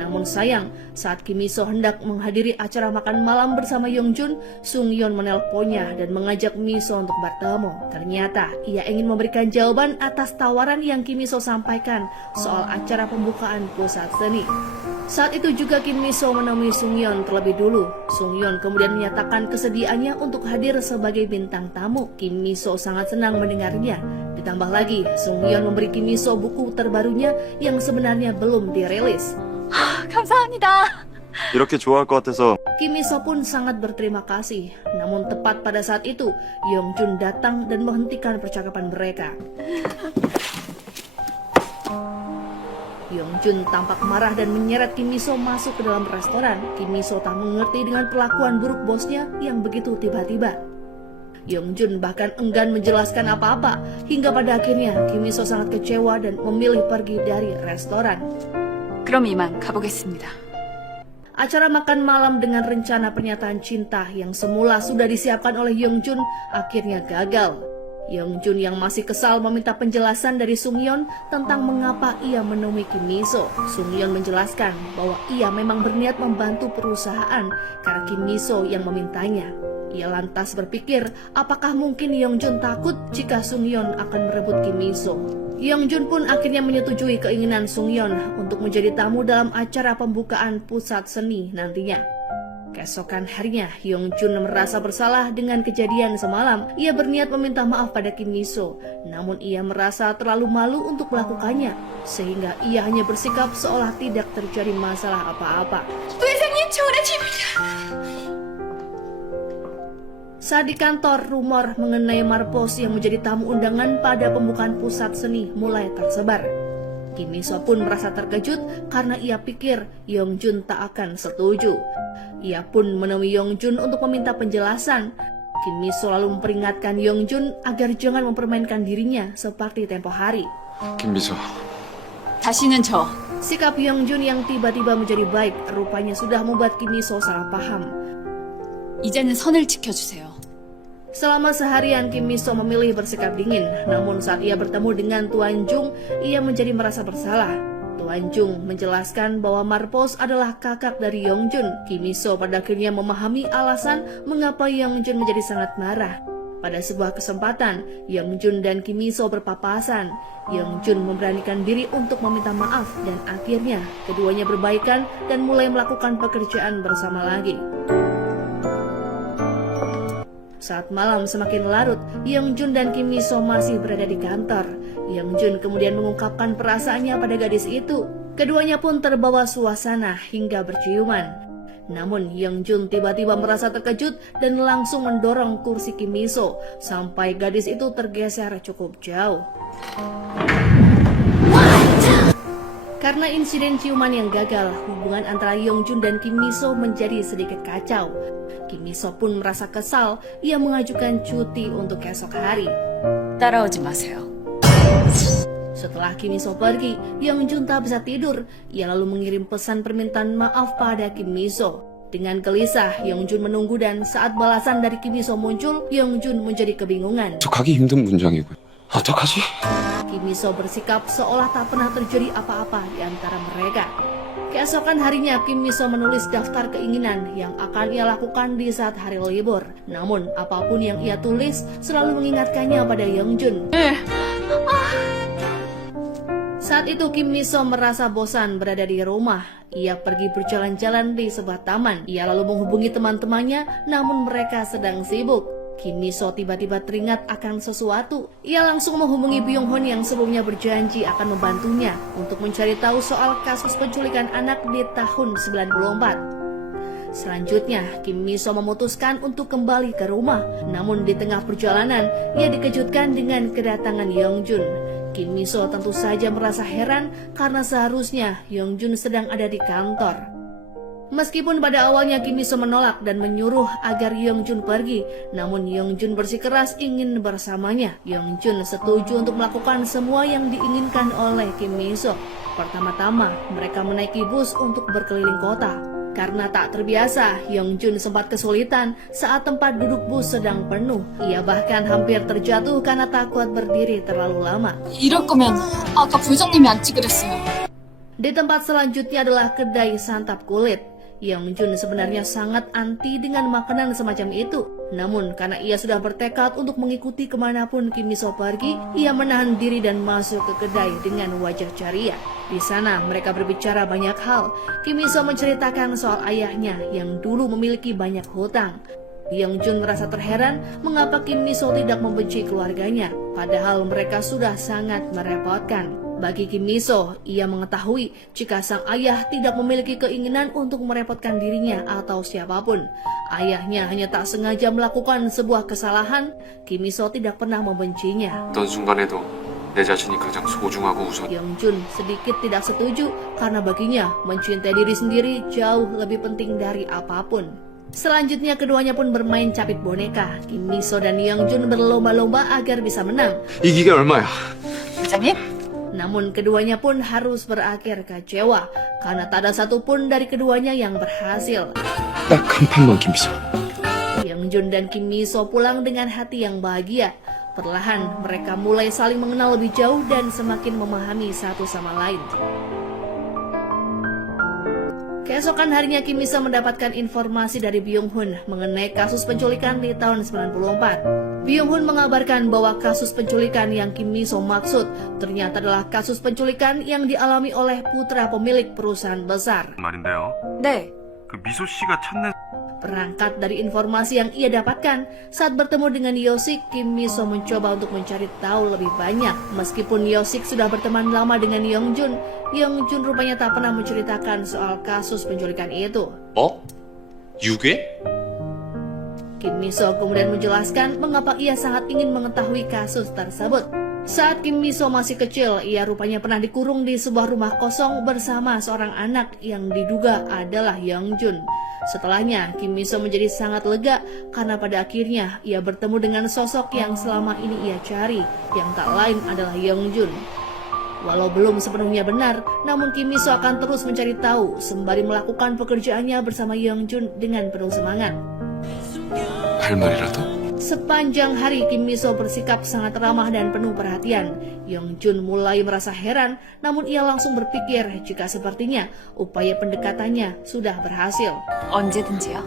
Namun sayang, saat Kim Mi-so hendak menghadiri acara makan malam bersama Yeongjun, Sung-yeon menelponnya dan mengajak Mi-so untuk bertemu. Ternyata ia ingin memberikan jawaban atas tawaran yang Kim Mi-so sampaikan soal acara pembukaan pusat seni. Saat itu juga Kim Mi-so menemui Sung-yeon terlebih dulu. Sung-yeon kemudian menyatakan kesediaannya untuk hadir sebagai bintang tamu. Kim Mi-so sangat senang mendengarnya. Ditambah lagi, Sung-yeon memberi Kim Mi-so buku terbarunya yang sebenarnya belum dirilis. 감사합니다. 이렇게 좋아할 것 같아서 Kim Mi-so pun sangat berterima kasih. Namun tepat pada saat itu, Yeongjun datang dan menghentikan percakapan mereka. Yeongjun tampak marah dan menyeret Kim Mi-so masuk ke dalam restoran. Kim Mi-so tak mengerti dengan perlakuan buruk bosnya yang begitu tiba-tiba. Yeongjun bahkan enggan menjelaskan apa-apa, hingga pada akhirnya Kim Mi-so sangat kecewa dan memilih pergi dari restoran. 그럼 이만 가보겠습니다. Acara makan malam dengan rencana pernyataan cinta yang semula sudah disiapkan oleh Yeongjun akhirnya gagal. Yeongjun yang masih kesal meminta penjelasan dari Sung-yeon tentang mengapa ia menemui Kim Mi-so. Sung-yeon menjelaskan bahwa ia memang berniat membantu perusahaan karena Kim Mi-so yang memintanya. Ia lantas berpikir apakah mungkin Yeongjun takut jika Sung-yeon akan merebut Kim Mi-so. Yeongjun pun akhirnya menyetujui keinginan Sung-yeon untuk menjadi tamu dalam acara pembukaan pusat seni nantinya. Keesokan harinya, Yeongjun merasa bersalah dengan kejadian semalam. Ia berniat meminta maaf pada Kim Mi-so, namun ia merasa terlalu malu untuk melakukannya, sehingga ia hanya bersikap seolah tidak terjadi masalah apa-apa. 부회장님, 저 오늘 집이다. Saat di kantor, rumor mengenai Marpos yang menjadi tamu undangan pada pembukaan pusat seni mulai tersebar. Kim Mi-so pun merasa terkejut karena ia pikir Yeongjun tak akan setuju. Ia pun menemui Yeongjun untuk meminta penjelasan. Kim Mi-so lalu memperingatkan Yeongjun agar jangan mempermainkan dirinya seperti tempo hari. 김미소, 다시는 저. Sikap Yeongjun yang tiba-tiba menjadi baik rupanya sudah membuat Kim Mi-so salah paham. 이제는 선을 지켜주세요. Selama seharian Kim Mi-so memilih bersikap dingin, namun saat ia bertemu dengan Tuan Jung, ia menjadi merasa bersalah. Tuan Jung menjelaskan bahwa Marpos adalah kakak dari Yeongjun. Kim Mi-so pada akhirnya memahami alasan mengapa Yeongjun menjadi sangat marah. Pada sebuah kesempatan, Yeongjun dan Kim Mi-so berpapasan. Yeongjun memberanikan diri untuk meminta maaf dan akhirnya keduanya berbaikan dan mulai melakukan pekerjaan bersama lagi. Saat malam semakin larut, Yeongjun dan Kim Mi-so masih berada di kantor. Yeongjun kemudian mengungkapkan perasaannya pada gadis itu. Keduanya pun terbawa suasana hingga berciuman. Namun Yeongjun tiba-tiba merasa terkejut dan langsung mendorong kursi Kim Mi-so sampai gadis itu tergeser cukup jauh. Karena insiden ciuman yang gagal, hubungan antara Yeongjun dan Kim Mi-so menjadi sedikit kacau. Kim Mi-so pun merasa kesal, ia mengajukan cuti untuk esok hari. 따라오지 마세요. Setelah Kim Mi-so pergi, Yeongjun tak bisa tidur. Ia lalu mengirim pesan permintaan maaf pada Kim Mi-so. Dengan gelisah, Yeongjun menunggu dan saat balasan dari Kim Mi-so muncul, Yeongjun menjadi kebingungan. 저 가기 힘든 문장이고요. 어떡하지? Kim Mi-so bersikap seolah tak pernah terjadi apa-apa di antara mereka. Keesokan harinya, Kim Mi-so menulis daftar keinginan yang akan ia lakukan di saat hari libur. Namun, apapun yang ia tulis selalu mengingatkannya pada Yeongjun. Saat itu, Kim Mi-so merasa bosan berada di rumah. Ia pergi berjalan-jalan di sebuah taman. Ia lalu menghubungi teman-temannya, namun mereka sedang sibuk. Kim Mi-so tiba-tiba teringat akan sesuatu. Ia langsung menghubungi Byung-hun yang sebelumnya berjanji akan membantunya untuk mencari tahu soal kasus penculikan anak di tahun 94. Selanjutnya, Kim Mi-so memutuskan untuk kembali ke rumah. Namun di tengah perjalanan, ia dikejutkan dengan kedatangan Yeongjun. Kim Mi-so tentu saja merasa heran karena seharusnya Yeongjun sedang ada di kantor. Meskipun pada awalnya Kim Mi-so menolak dan menyuruh agar Yeongjun pergi, namun Yeongjun bersikeras ingin bersamanya. Yeongjun setuju untuk melakukan semua yang diinginkan oleh Kim Mi-so. Pertama-tama, mereka menaiki bus untuk berkeliling kota. Karena tak terbiasa, Yeongjun sempat kesulitan saat tempat duduk bus sedang penuh. Ia bahkan hampir terjatuh karena tak kuat berdiri terlalu lama. 이럴 거면 아까 부장님이 앉지 그랬어요. Di tempat selanjutnya adalah kedai santap kulit. Yeongjun sebenarnya sangat anti dengan makanan semacam itu. Namun karena ia sudah bertekad untuk mengikuti kemanapun Kim Mi-so pergi, ia menahan diri dan masuk ke kedai dengan wajah ceria. Di sana mereka berbicara banyak hal. Kim Mi-so menceritakan soal ayahnya yang dulu memiliki banyak hutang. Yeongjun merasa terheran mengapa Kim Mi-so tidak membenci keluarganya, padahal mereka sudah sangat merepotkan. Bagi Kim Mi-so, ia mengetahui jika sang ayah tidak memiliki keinginan untuk merepotkan dirinya atau siapapun. Ayahnya hanya tak sengaja melakukan sebuah kesalahan. Kim Mi-so tidak pernah membencinya. 어떤 순간에도 내 자신이 가장 소중하고 우선. Yeongjun sedikit tidak setuju karena baginya mencintai diri sendiri jauh lebih penting dari apapun. Selanjutnya keduanya pun bermain capit boneka. Kim Mi-so dan Yeongjun berlomba-lomba agar bisa menang. 이기게 얼마야? 부장님? Namun keduanya pun harus berakhir kecewa karena tak ada satupun dari keduanya yang berhasil. 딱 한 판만 김비서. Yeongjun dan Kim Mi-so pulang dengan hati yang bahagia. Perlahan mereka mulai saling mengenal lebih jauh dan semakin memahami satu sama lain. Keesokan harinya Kim Mi-so mendapatkan informasi dari Byung-hun mengenai kasus penculikan di tahun 94. Byung-hun mengabarkan bahwa kasus penculikan yang Kim Mi-so maksud ternyata adalah kasus penculikan yang dialami oleh putra pemilik perusahaan besar. 말인데요. 네. 그 미소 씨가 찾는 Berangkat dari informasi yang ia dapatkan, saat bertemu dengan Yosik, Kim Mi-so mencoba untuk mencari tahu lebih banyak. Meskipun Yosik sudah berteman lama dengan Yeongjun, Yeongjun rupanya tak pernah menceritakan soal kasus penculikan itu. 어? 유괴? Kim Mi-so kemudian menjelaskan mengapa ia sangat ingin mengetahui kasus tersebut. Saat Kim Mi-so masih kecil, ia rupanya pernah dikurung di sebuah rumah kosong bersama seorang anak yang diduga adalah Yeongjun. Setelahnya, Kim Mi-so menjadi sangat lega karena pada akhirnya ia bertemu dengan sosok yang selama ini ia cari, yang tak lain adalah Yeongjun. Walau belum sepenuhnya benar, namun Kim Mi-so akan terus mencari tahu sembari melakukan pekerjaannya bersama Yeongjun dengan penuh semangat. 할 말이라도? Sepanjang hari Kim Mi-so bersikap sangat ramah dan penuh perhatian. Yeongjun mulai merasa heran, namun ia langsung berpikir jika sepertinya upaya pendekatannya sudah berhasil. 언제든지요.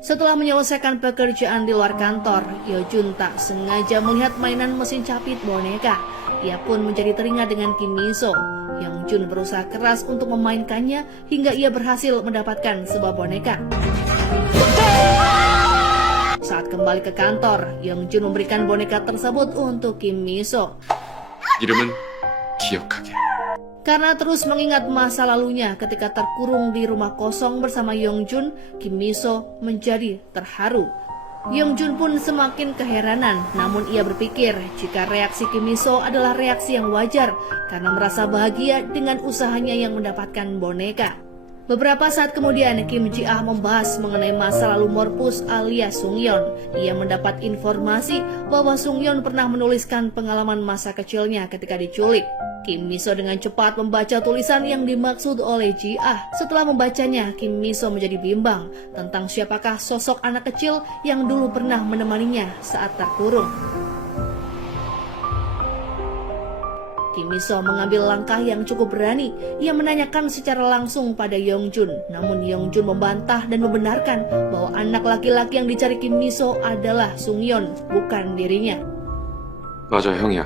Setelah menyelesaikan pekerjaan di luar kantor, Yeongjun tak sengaja melihat mainan mesin capit boneka. Ia pun menjadi teringat dengan Kim Mi-so. Yeongjun berusaha keras untuk memainkannya hingga ia berhasil mendapatkan sebuah boneka. Saat kembali ke kantor, Yeongjun memberikan boneka tersebut untuk Kim Mi-so. 이름은 기억하게. Karena terus mengingat masa lalunya ketika terkurung di rumah kosong bersama Yeongjun, Kim Mi-so menjadi terharu. Yeongjun pun semakin keheranan, namun ia berpikir jika reaksi Kim Mi-so adalah reaksi yang wajar karena merasa bahagia dengan usahanya yang mendapatkan boneka. Beberapa saat kemudian, Kim Ji-ah membahas mengenai masa lalu Morpus alias Sung-yeon. Ia mendapat informasi bahwa Sung-yeon pernah menuliskan pengalaman masa kecilnya ketika diculik. Kim Mi-so dengan cepat membaca tulisan yang dimaksud oleh Ji-ah. Setelah membacanya, Kim Mi-so menjadi bimbang tentang siapakah sosok anak kecil yang dulu pernah menemaninya saat terkurung. Kim Mi-so mengambil langkah yang cukup berani. Ia menanyakan secara langsung pada Yeongjun. Namun Yeongjun membantah dan membenarkan bahwa anak laki-laki yang dicari Kim Mi-so adalah Sung-yeon, bukan dirinya. 맞아, 형이야.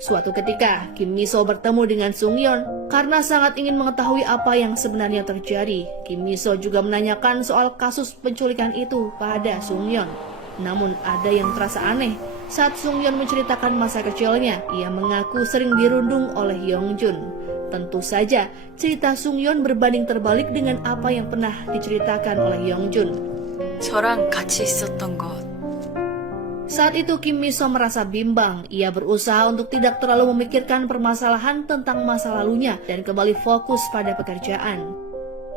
Suatu ketika, Kim Mi-so bertemu dengan Sung-yeon. Karena sangat ingin mengetahui apa yang sebenarnya terjadi, Kim Mi-so juga menanyakan soal kasus penculikan itu pada Sung-yeon. Namun ada yang terasa aneh. Saat Sung-yeon menceritakan masa kecilnya, ia mengaku sering dirundung oleh Yeongjun. Tentu saja, cerita Sung-yeon berbanding terbalik dengan apa yang pernah diceritakan oleh Yeongjun. 저랑 같이 있었던 것 Saat itu Kim Miso merasa bimbang. Ia berusaha untuk tidak terlalu memikirkan permasalahan tentang masa lalunya dan kembali fokus pada pekerjaan.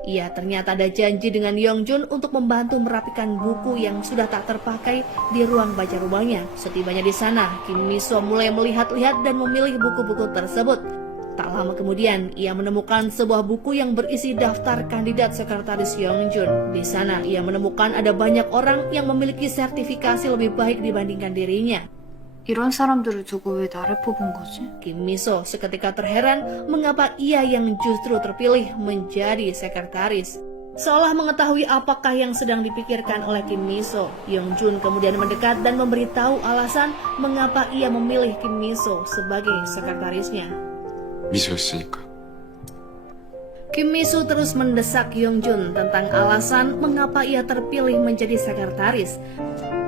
Ia ternyata ada janji dengan Yongjun untuk membantu merapikan buku yang sudah tak terpakai di ruang baca rumahnya. Setibanya di sana, Kim Miso mulai melihat-lihat dan memilih buku-buku tersebut. Tak lama kemudian, ia menemukan sebuah buku yang berisi daftar kandidat sekretaris Yongjun. Di sana, ia menemukan ada banyak orang yang memiliki sertifikasi lebih baik dibandingkan dirinya. 이런 사람들을 두고 왜 나를 뽑은 거지? Kim Miso seketika terheran mengapa ia yang justru terpilih menjadi sekretaris. Seolah mengetahui apakah yang sedang dipikirkan oleh Kim Miso, Yongjun kemudian mendekat dan memberitahu alasan mengapa ia memilih Kim Miso sebagai sekretarisnya. 미소였으니까. Kim Miso terus mendesak Yongjun tentang alasan mengapa ia terpilih menjadi sekretaris.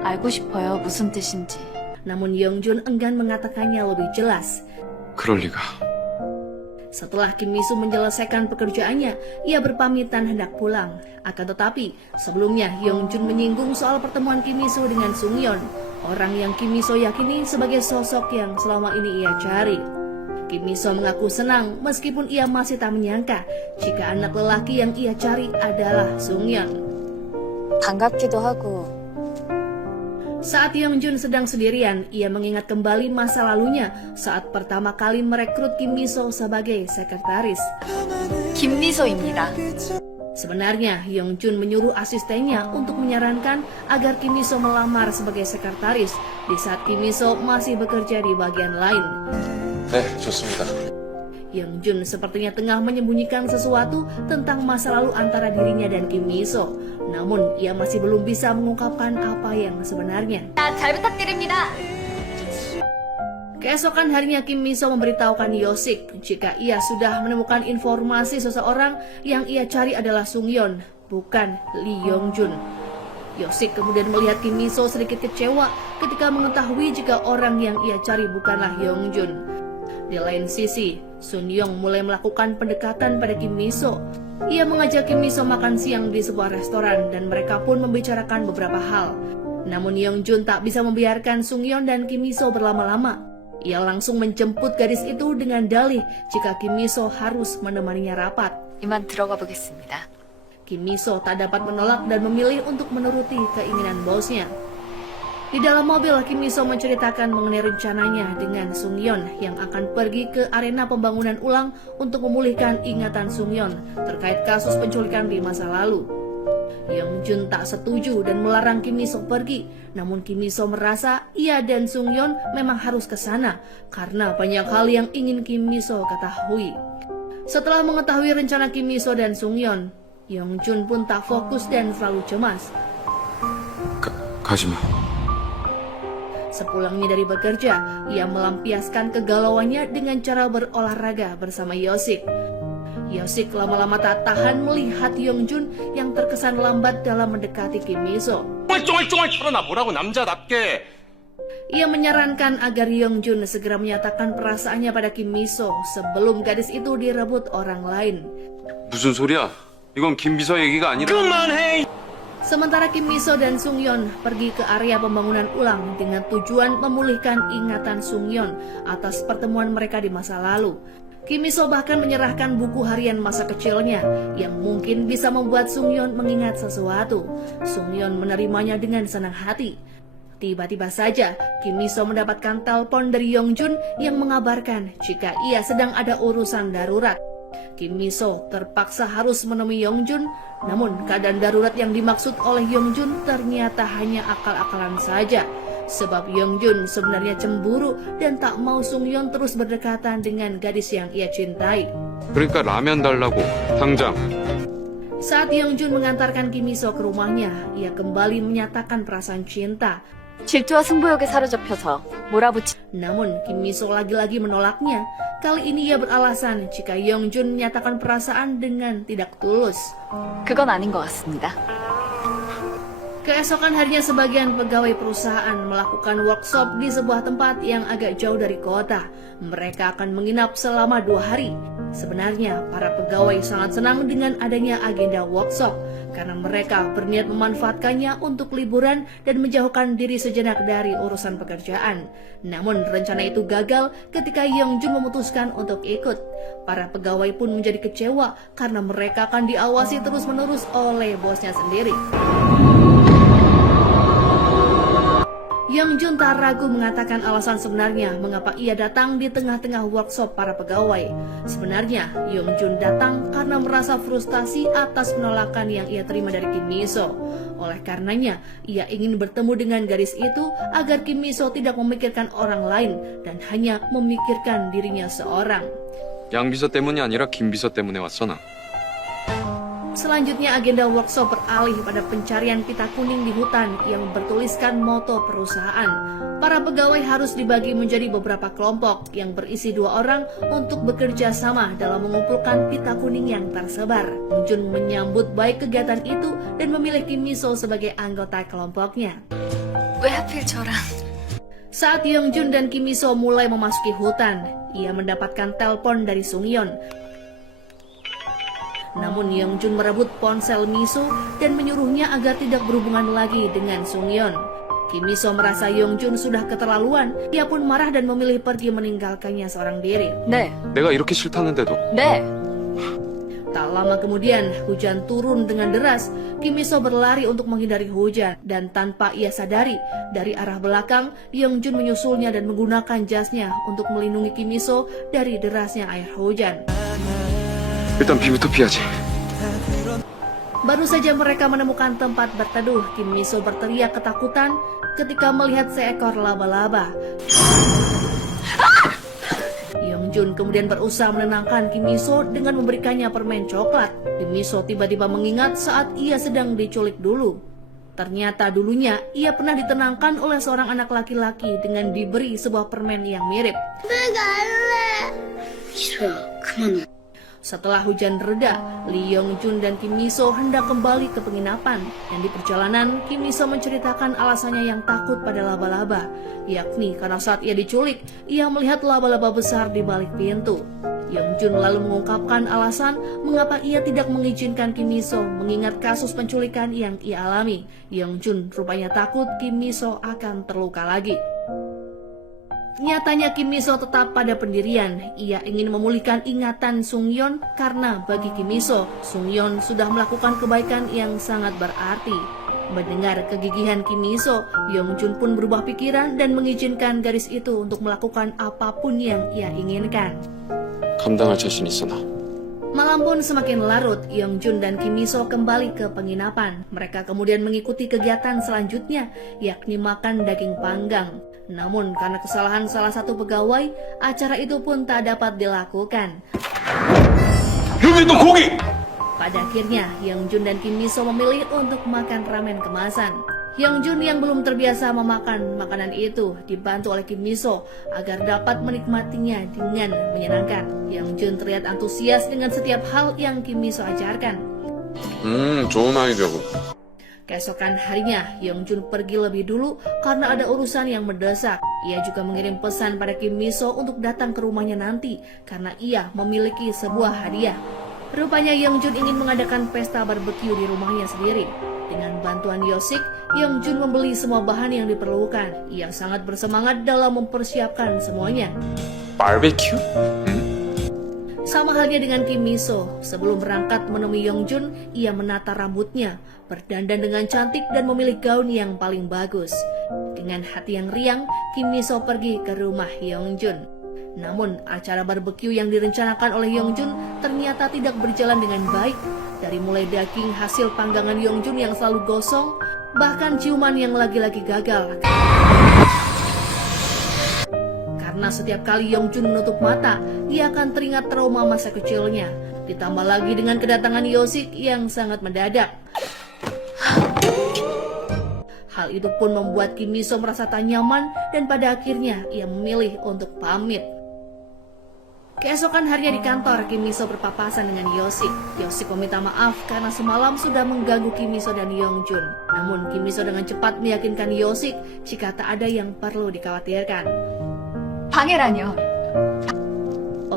알고 싶어요. 무슨 뜻인지. Namun Yongjun enggan mengatakannya lebih jelas. 그럴 리가. Setelah Kim Miso menyelesaikan pekerjaannya, ia berpamitan hendak pulang. Akan tetapi, sebelumnya Yongjun menyinggung soal pertemuan Kim Miso dengan Sungyeon, orang yang Kim Miso yakini sebagai sosok yang selama ini ia cari. Kim Miso mengaku senang meskipun ia masih tak menyangka jika anak lelaki yang ia cari adalah Sungyeon. 반갑기도 하고. Saat Yongjun sedang sendirian, ia mengingat kembali masa lalunya saat pertama kali merekrut Kim Miso sebagai sekretaris. 김미소입니다. Sebenarnya, Yongjun menyuruh asistennya untuk menyarankan agar Kim Miso melamar sebagai sekretaris di saat Kim Miso masih bekerja di bagian lain. 네, 좋습니다. Yongjun sepertinya tengah menyembunyikan sesuatu tentang masa lalu antara dirinya dan Kim Miso. Namun, ia masih belum bisa mengungkapkan apa yang sebenarnya. 잘 부탁드립니다. Keesokan harinya Kim Miso memberitahukan Yosik jika ia sudah menemukan informasi seseorang yang ia cari adalah Sungyeon, bukan Lee Yongjun. Yosik kemudian melihat Kim Miso sedikit kecewa ketika mengetahui jika orang yang ia cari bukanlah Yongjun. Di lain sisi, Sun Young mulai melakukan pendekatan pada Kim Miso. Ia mengajak Kim Miso makan siang di sebuah restoran dan mereka pun membicarakan beberapa hal. Namun Yongjun tak bisa membiarkan Sungyeon dan Kim Miso berlama-lama. Ia langsung menjemput gadis itu dengan dalih jika Kim Miso harus menemaninya rapat. 이만 들어가 보겠습니다. Kim Miso tak dapat menolak dan memilih untuk menuruti keinginan bosnya. Di dalam mobil, Kim Miso menceritakan mengenai rencananya dengan Sungyeon yang akan pergi ke arena pembangunan ulang untuk memulihkan ingatan Sungyeon terkait kasus penculikan di masa lalu. Yongjun tak setuju dan melarang Kim Miso pergi, namun Kim Miso merasa ia dan Sungyeon memang harus ke sana karena banyak hal yang ingin Kim Miso ketahui. Setelah mengetahui rencana Kim Miso dan Sungyeon, Yongjun pun tak fokus dan selalu cemas. 가지마. Sepulangnya dari bekerja, ia melampiaskan kegalauannya dengan cara berolahraga bersama Yosik. Yosik lama-lama tak tahan melihat Yongjun yang terkesan lambat dalam mendekati Kim Miso. 쫑알쫑알 털어놔 보라고 남자답게. Ia menyarankan agar Yongjun segera menyatakan perasaannya pada Kim Miso sebelum gadis itu direbut orang lain. 무슨 소리야? 이건 김비서 얘기가 아니라. 그만해. Sementara Kim Miso dan Sungyeon pergi ke area pembangunan ulang dengan tujuan memulihkan ingatan Sungyeon atas pertemuan mereka di masa lalu. Kim Miso bahkan menyerahkan buku harian masa kecilnya yang mungkin bisa membuat Sungyeon mengingat sesuatu. Sungyeon menerimanya dengan senang hati. Tiba-tiba saja, Kim Miso mendapatkan telepon dari Yongjun yang mengabarkan jika ia sedang ada urusan darurat. Kim Miso terpaksa harus menemui Yongjun, namun keadaan darurat yang dimaksud oleh Yongjun ternyata hanya akal-akalan saja. Sebab Yongjun sebenarnya cemburu dan tak mau Sungyeon terus berdekatan dengan gadis yang ia cintai. 그러니까 라면 달라고 당장. Saat Yongjun mengantarkan Kim Miso ke rumahnya, ia kembali menyatakan perasaan cinta. 질투와 승부욕에 사로잡혀서 몰아붙이. Namun Kim Miso lagi-lagi menolaknya. Kali ini ia beralasan jika Yongjun menyatakan perasaan dengan tidak tulus. 그건 아닌 것 같습니다. Keesokan harinya sebagian pegawai perusahaan melakukan workshop di sebuah tempat yang agak jauh dari kota. Mereka akan menginap selama 2 hari. Sebenarnya, para pegawai sangat senang dengan adanya agenda workshop karena mereka berniat memanfaatkannya untuk liburan dan menjauhkan diri sejenak dari urusan pekerjaan. Namun, rencana itu gagal ketika Yeongjun memutuskan untuk ikut. Para pegawai pun menjadi kecewa karena mereka akan diawasi terus-menerus oleh bosnya sendiri. Yeongjun tak ragu mengatakan alasan sebenarnya mengapa ia datang di tengah-tengah workshop para pegawai. Sebenarnya, Yeongjun datang karena merasa frustasi atas penolakan yang ia terima dari Kim Mi-so. Oleh karenanya, ia ingin bertemu dengan gadis itu agar Kim Mi-so tidak memikirkan orang lain dan hanya memikirkan dirinya seorang. 양 비서 때문이 아니라 김 비서 때문에 왔어 나. Selanjutnya agenda workshop beralih pada pencarian pita kuning di hutan yang bertuliskan moto perusahaan. Para pegawai harus dibagi menjadi beberapa kelompok yang berisi 2 orang untuk bekerja sama dalam mengumpulkan pita kuning yang tersebar. Jun menyambut baik kegiatan itu dan memilih Kim Mi-so sebagai anggota kelompoknya. 왜 하필 저랑? Saat Yeongjun dan Kim Mi-so mulai memasuki hutan, ia mendapatkan telepon dari Sung-yeon. Namun Yeongjun merebut ponsel Mi-so dan menyuruhnya agar tidak berhubungan lagi dengan Sung-yeon. Kim Mi-so merasa Yeongjun sudah keterlaluan, ia pun marah dan memilih pergi meninggalkannya seorang diri. 네, 내가 이렇게 싫다는데도. 네. Tak lama kemudian, hujan turun dengan deras. Kim Mi-so berlari untuk menghindari hujan dan tanpa ia sadari, dari arah belakang, Yeongjun menyusulnya dan menggunakan jasnya untuk melindungi Kim Mi-so dari derasnya air hujan. 일단 비부터 피하지. Baru saja mereka menemukan tempat berteduh, Kim Mi-so berteriak ketakutan ketika melihat seekor laba-laba. Yeongjun kemudian berusaha menenangkan Kim Mi-so dengan memberikannya permen coklat. Kim Mi-so tiba-tiba mengingat saat ia sedang diculik dulu. Ternyata dulunya ia pernah ditenangkan oleh seorang anak laki-laki dengan diberi sebuah permen yang mirip. Setelah hujan reda, Lee Yeongjun dan Kim Mi-so hendak kembali ke penginapan. Dan di perjalanan, Kim Mi-so menceritakan alasannya yang takut pada laba-laba, yakni karena saat ia diculik, ia melihat laba-laba besar di balik pintu. Yeongjun lalu mengungkapkan alasan mengapa ia tidak mengizinkan Kim Mi-so mengingat kasus penculikan yang ia alami. Yeongjun rupanya takut Kim Mi-so akan terluka lagi. Nyatanya Kim Mi-so tetap pada pendirian. Ia ingin memulihkan ingatan Sung-yeon karena bagi Kim Mi-so, Sung-yeon sudah melakukan kebaikan yang sangat berarti. Mendengar kegigihan Kim Mi-so, Yeongjun pun berubah pikiran dan mengizinkan gadis itu untuk melakukan apapun yang ia inginkan. 감당할 자신 있어 나. Malam pun semakin larut, Yeongjun dan Kim Mi-so kembali ke penginapan. Mereka kemudian mengikuti kegiatan selanjutnya, yakni makan daging panggang. Namun karena kesalahan salah satu pegawai, acara itu pun tak dapat dilakukan. 여기도 고기! Pada akhirnya, Yeongjun dan Kim Mi-so memilih untuk makan ramen kemasan. Yeongjun yang belum terbiasa memakan makanan itu dibantu oleh Kim Mi-so agar dapat menikmatinya dengan menyenangkan. Yeongjun terlihat antusias dengan setiap hal yang Kim Mi-so ajarkan. 좋은 아이디어고. Keesokan harinya, Yeongjun pergi lebih dulu karena ada urusan yang mendesak. Ia juga mengirim pesan pada Kim Mi-so untuk datang ke rumahnya nanti karena ia memiliki sebuah hadiah. Rupanya Yeongjun ingin mengadakan pesta barbeque di rumahnya sendiri. Dengan bantuan Yosik, Yeongjun membeli semua bahan yang diperlukan. Ia sangat bersemangat dalam mempersiapkan semuanya. 바베큐? Sama halnya dengan Kim Mi-so, sebelum berangkat menemui Yeongjun, ia menata rambutnya, berdandan dengan cantik dan memilih gaun yang paling bagus. Dengan hati yang riang, Kim Mi-so pergi ke rumah Yeongjun. Namun, acara barbeque yang direncanakan oleh Yeongjun ternyata tidak berjalan dengan baik. Dari mulai daging hasil panggangan Yeongjun yang selalu gosong, bahkan ciuman yang lagi-lagi gagal. Karena setiap kali Yeongjun menutup mata, ia akan teringat trauma masa kecilnya. Ditambah lagi dengan kedatangan Yosik yang sangat mendadak. Hal itu pun membuat Kim Mi-so merasa tak nyaman dan pada akhirnya ia memilih untuk pamit. Keesokan harinya di kantor, Kim Mi-so berpapasan dengan Yosik. Yosik meminta maaf karena semalam sudah mengganggu Kim Mi-so dan Yeongjun. Namun Kim Mi-so dengan cepat meyakinkan Yosik jika tak ada yang perlu dikhawatirkan. 방해라뇨.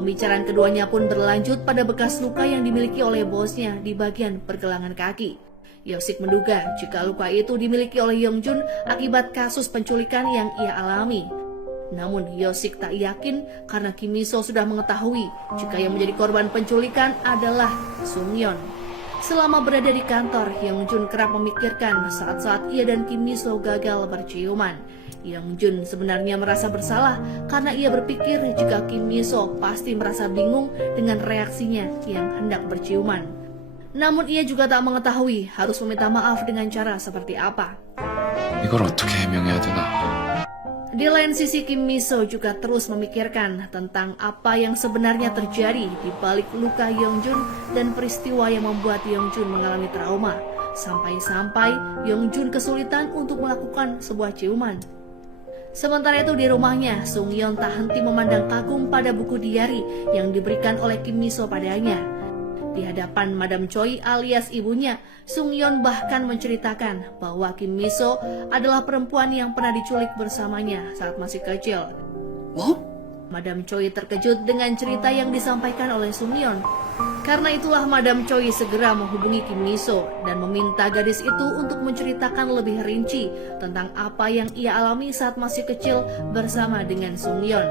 Pembicaraan keduanya pun berlanjut pada bekas luka yang dimiliki oleh bosnya di bagian pergelangan kaki. Yosik menduga jika luka itu dimiliki oleh Yongjun akibat kasus penculikan yang ia alami. Namun Yosik tak yakin karena Kim Mi-so sudah mengetahui jika yang menjadi korban penculikan adalah Sung-yeon. Selama berada di kantor, Yongjun kerap memikirkan saat-saat ia dan Kim Mi-so gagal berciuman. Yongjun sebenarnya merasa bersalah karena ia berpikir jika Kim Mi-so pasti merasa bingung dengan reaksinya yang hendak berciuman. Namun ia juga tak mengetahui harus meminta maaf dengan cara seperti apa. 이걸 어떻게 해명해야 되나? Di lain sisi, Kim Mi-so juga terus memikirkan tentang apa yang sebenarnya terjadi di balik luka Yongjun dan peristiwa yang membuat Yongjun mengalami trauma. Sampai-sampai Yongjun kesulitan untuk melakukan sebuah ciuman. Sementara itu di rumahnya, Sung-yeon tak henti memandang kagum pada buku diari yang diberikan oleh Kim Mi-so padanya. Di hadapan Madam Choi alias ibunya, Sung-yeon bahkan menceritakan bahwa Kim Mi-so adalah perempuan yang pernah diculik bersamanya saat masih kecil. Madam Choi terkejut dengan cerita yang disampaikan oleh Sung-yeon. Karena itulah Madam Choi segera menghubungi Kim Mi-so dan meminta gadis itu untuk menceritakan lebih rinci tentang apa yang ia alami saat masih kecil bersama dengan Sung-yeon.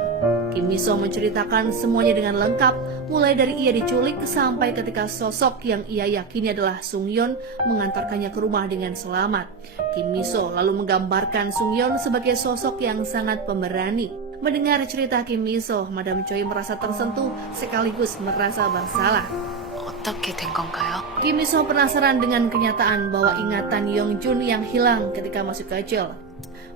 Kim Mi-so menceritakan semuanya dengan lengkap, mulai dari ia diculik sampai ketika sosok yang ia yakini adalah Sung-yeon mengantarkannya ke rumah dengan selamat. Kim Mi-so lalu menggambarkan Sung-yeon sebagai sosok yang sangat pemberani. Mendengar cerita Kim Mi-so, Madam Choi merasa tersentuh sekaligus merasa bersalah. 어떻게 된 건가요? Kim Mi-so penasaran dengan kenyataan bahwa ingatan Yongjun yang hilang ketika masih kecil.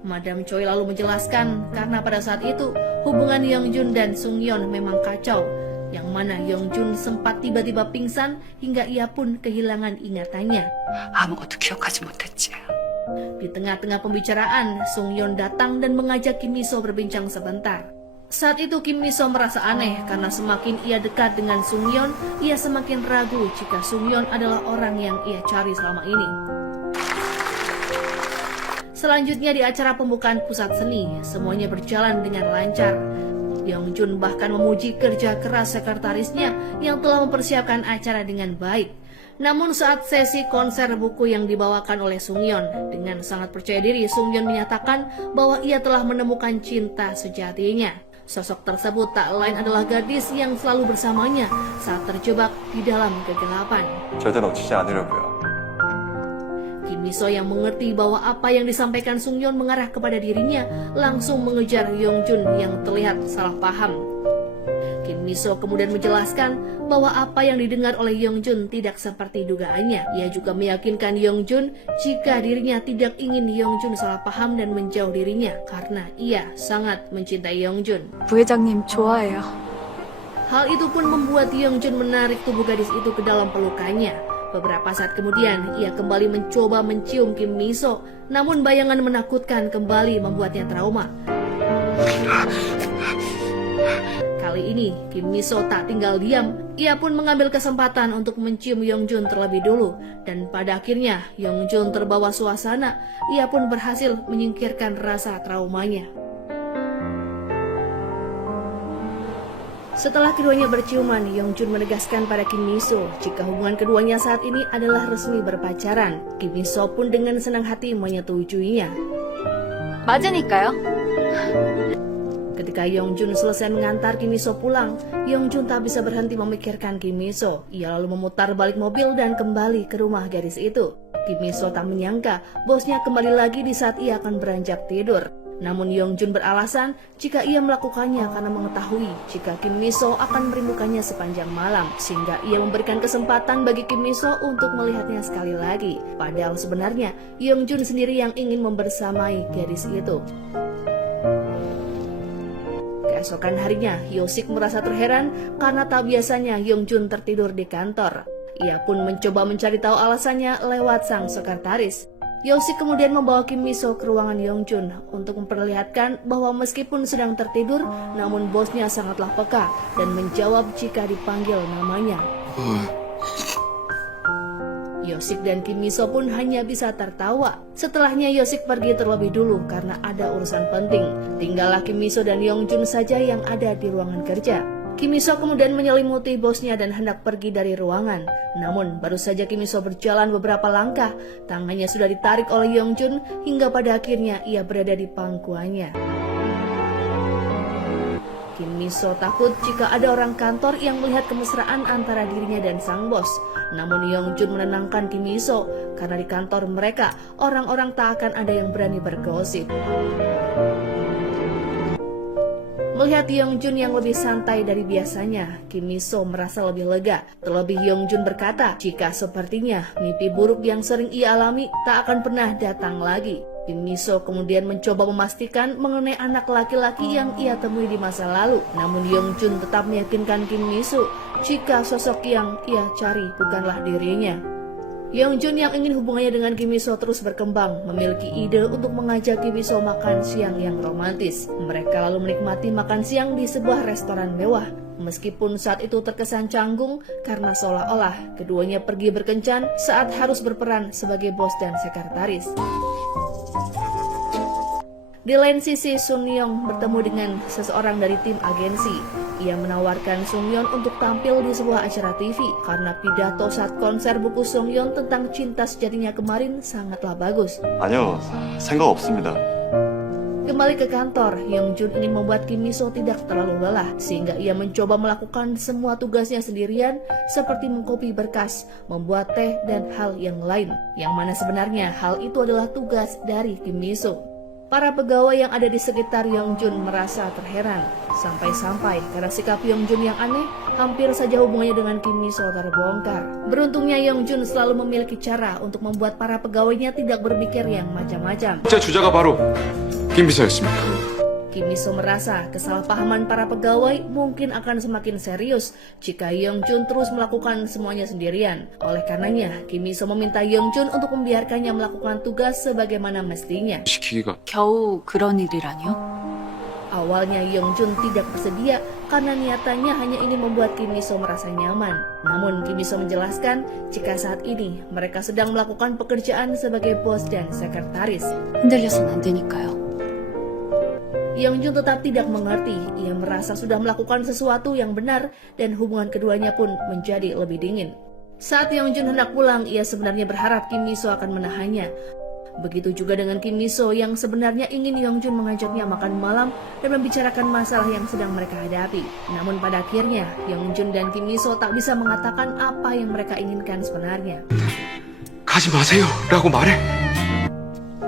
Madam Choi lalu menjelaskan karena pada saat itu hubungan Yongjun dan Sung-yeon memang kacau, yang mana Yongjun sempat tiba-tiba pingsan hingga ia pun kehilangan ingatannya. 아무것도 기억하지 못했지. Di tengah-tengah pembicaraan, Sung-yeon datang dan mengajak Kim Mi-so berbincang sebentar. Saat itu Kim Mi-so merasa aneh karena semakin ia dekat dengan Sung-yeon, ia semakin ragu jika Sung-yeon adalah orang yang ia cari selama ini. Selanjutnya di acara pembukaan pusat seni, semuanya berjalan dengan lancar. Yongjun bahkan memuji kerja keras sekretarisnya yang telah mempersiapkan acara dengan baik. Namun saat sesi konser buku yang dibawakan oleh Sung-yeon, dengan sangat percaya diri Sung-yeon menyatakan bahwa ia telah menemukan cinta sejatinya. Sosok tersebut tak lain adalah gadis yang selalu bersamanya saat terjebak di dalam kegelapan. 절대 놓치지 않으려고요. Kim Mi-so yang mengerti bahwa apa yang disampaikan Sung-yeon mengarah kepada dirinya langsung mengejar Yongjun yang terlihat salah paham. Kim Mi-so kemudian menjelaskan bahwa apa yang didengar oleh Yongjun tidak seperti dugaannya. Ia juga meyakinkan Yongjun jika dirinya tidak ingin Yongjun salah paham dan menjauh dirinya karena ia sangat mencintai Yongjun. 부회장님 좋아해요. Hal itu pun membuat Yongjun menarik tubuh gadis itu ke dalam pelukannya. Beberapa saat kemudian, ia kembali mencoba mencium Kim Mi-so, namun bayangan menakutkan kembali membuatnya trauma. Kali ini, Kim Mi-so tak tinggal diam. Ia pun mengambil kesempatan untuk mencium Yongjun terlebih dulu. Dan pada akhirnya, Yongjun terbawa suasana. Ia pun berhasil menyingkirkan rasa traumanya. Setelah keduanya berciuman, Yongjun menegaskan pada Kim Mi-so jika hubungan keduanya saat ini adalah resmi berpacaran. Kim Mi-so pun dengan senang hati menyetujuinya. 맞으니까요. Ketika Yongjun selesai mengantar Kim Mi-so pulang, Yongjun tak bisa berhenti memikirkan Kim Mi-so. Ia lalu memutar balik mobil dan kembali ke rumah gadis itu. Kim Mi-so tak menyangka bosnya kembali lagi di saat ia akan beranjak tidur. Namun Yongjun beralasan jika ia melakukannya karena mengetahui jika Kim Mi-so akan merindukannya sepanjang malam, sehingga ia memberikan kesempatan bagi Kim Mi-so untuk melihatnya sekali lagi. Padahal sebenarnya Yongjun sendiri yang ingin membersamai gadis itu. Keesokan harinya, Yosik merasa terheran karena tak biasanya Yongjun tertidur di kantor. Ia pun mencoba mencari tahu alasannya lewat sang sekretaris. Yosik kemudian membawa Kim Mi-so ke ruangan Yongjun untuk memperlihatkan bahwa meskipun sedang tertidur, namun bosnya sangatlah peka dan menjawab jika dipanggil namanya. Yosik dan Kim Mi-so pun hanya bisa tertawa. Setelahnya Yosik pergi terlebih dulu karena ada urusan penting. Tinggallah Kim Mi-so dan Yongjun saja yang ada di ruangan kerja. Kim Miso kemudian menyelimuti bosnya dan hendak pergi dari ruangan. Namun baru saja Kim Miso berjalan beberapa langkah, tangannya sudah ditarik oleh Yongjun hingga pada akhirnya ia berada di pangkuannya. Kim Miso takut jika ada orang kantor yang melihat kemesraan antara dirinya dan sang bos. Namun Yongjun menenangkan Kim Miso karena di kantor mereka orang-orang tak akan ada yang berani bergosip. Melihat Yongjun yang lebih santai dari biasanya, Kim Miso merasa lebih lega. Terlebih Yongjun berkata jika sepertinya mimpi buruk yang sering ia alami tak akan pernah datang lagi. Kim Miso kemudian mencoba memastikan mengenai anak laki-laki yang ia temui di masa lalu. Namun Yongjun tetap meyakinkan Kim Miso jika sosok yang ia cari bukanlah dirinya. Yongjun yang ingin hubungannya dengan Kim Miso terus berkembang memiliki ide untuk mengajak Kim Miso makan siang yang romantis. Mereka lalu menikmati makan siang di sebuah restoran mewah. Meskipun saat itu terkesan canggung karena seolah-olah keduanya pergi berkencan saat harus berperan sebagai bos dan sekretaris. Di lain sisi, Sun Young bertemu dengan seseorang dari tim agensi. Ia menawarkan Sung Yeon untuk tampil di sebuah acara TV karena pidato saat konser buku Sung Yeon tentang cinta sejatinya kemarin sangatlah bagus. 아니요, 생각 없습니다. Kembali ke kantor, Yongjun ingin membuat Kim Miso tidak terlalu lelah sehingga ia mencoba melakukan semua tugasnya sendirian seperti mengkopi berkas, membuat teh dan hal yang lain. Yang mana sebenarnya hal itu adalah tugas dari Kim Miso. Para pegawai yang ada di sekitar Yongjun merasa terheran. Sampai-sampai karena sikap Yongjun yang aneh, hampir saja hubungannya dengan Kim Miso terbongkar. Beruntungnya Yongjun selalu memiliki cara untuk membuat para pegawainya tidak berpikir yang macam-macam. 제 주자가 바로 김비서였습니다. Kim Miso merasa kesalahpahaman para pegawai mungkin akan semakin serius jika Yongjun terus melakukan semuanya sendirian. Oleh karenanya, Kim Miso meminta Yongjun untuk membiarkannya melakukan tugas sebagaimana mestinya. 시키기가 겨우 그런 일이라뇨? Awalnya Yongjun tidak bersedia karena niatannya hanya ingin membuat Kim Miso merasa nyaman. Namun Kim Miso menjelaskan jika saat ini mereka sedang melakukan pekerjaan sebagai bos dan sekretaris. 흔들려선 안 되니까요. Yongjun tetap tidak mengerti. Ia merasa sudah melakukan sesuatu yang benar dan hubungan keduanya pun menjadi lebih dingin. Saat Yongjun hendak pulang, ia sebenarnya berharap Kim Miso akan menahannya. Begitu juga dengan Kim Miso yang sebenarnya ingin Yongjun mengajaknya makan malam dan membicarakan masalah yang sedang mereka hadapi. Namun pada akhirnya, Yongjun dan Kim Miso tak bisa mengatakan apa yang mereka inginkan sebenarnya. 가지 마세요 라고 말해.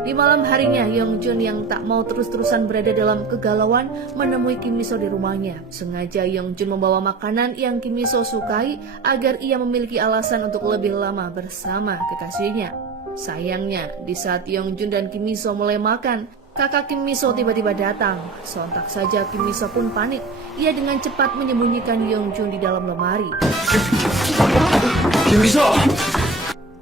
Di malam harinya, Yongjun yang tak mau terus-terusan berada dalam kegalauan menemui Kim Miso di rumahnya. Sengaja Yongjun membawa makanan yang Kim Miso sukai agar ia memiliki alasan untuk lebih lama bersama kekasihnya. Sayangnya, di saat Yongjun dan Kim Miso mulai makan, kakak Kim Miso tiba-tiba datang. Sontak saja Kim Miso pun panik. Ia dengan cepat menyembunyikan Yongjun di dalam lemari. 김비서!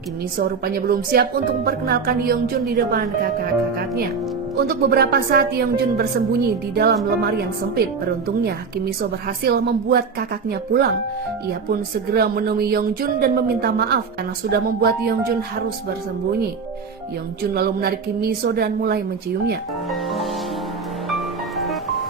Kim Miso rupanya belum siap untuk memperkenalkan Yongjun di depan kakak-kakaknya. Untuk beberapa saat Yongjun bersembunyi di dalam lemari yang sempit. Beruntungnya Kim Miso berhasil membuat kakaknya pulang. Ia pun segera menemui Yongjun dan meminta maaf karena sudah membuat Yongjun harus bersembunyi. Yongjun lalu menarik Kim Miso dan mulai menciumnya.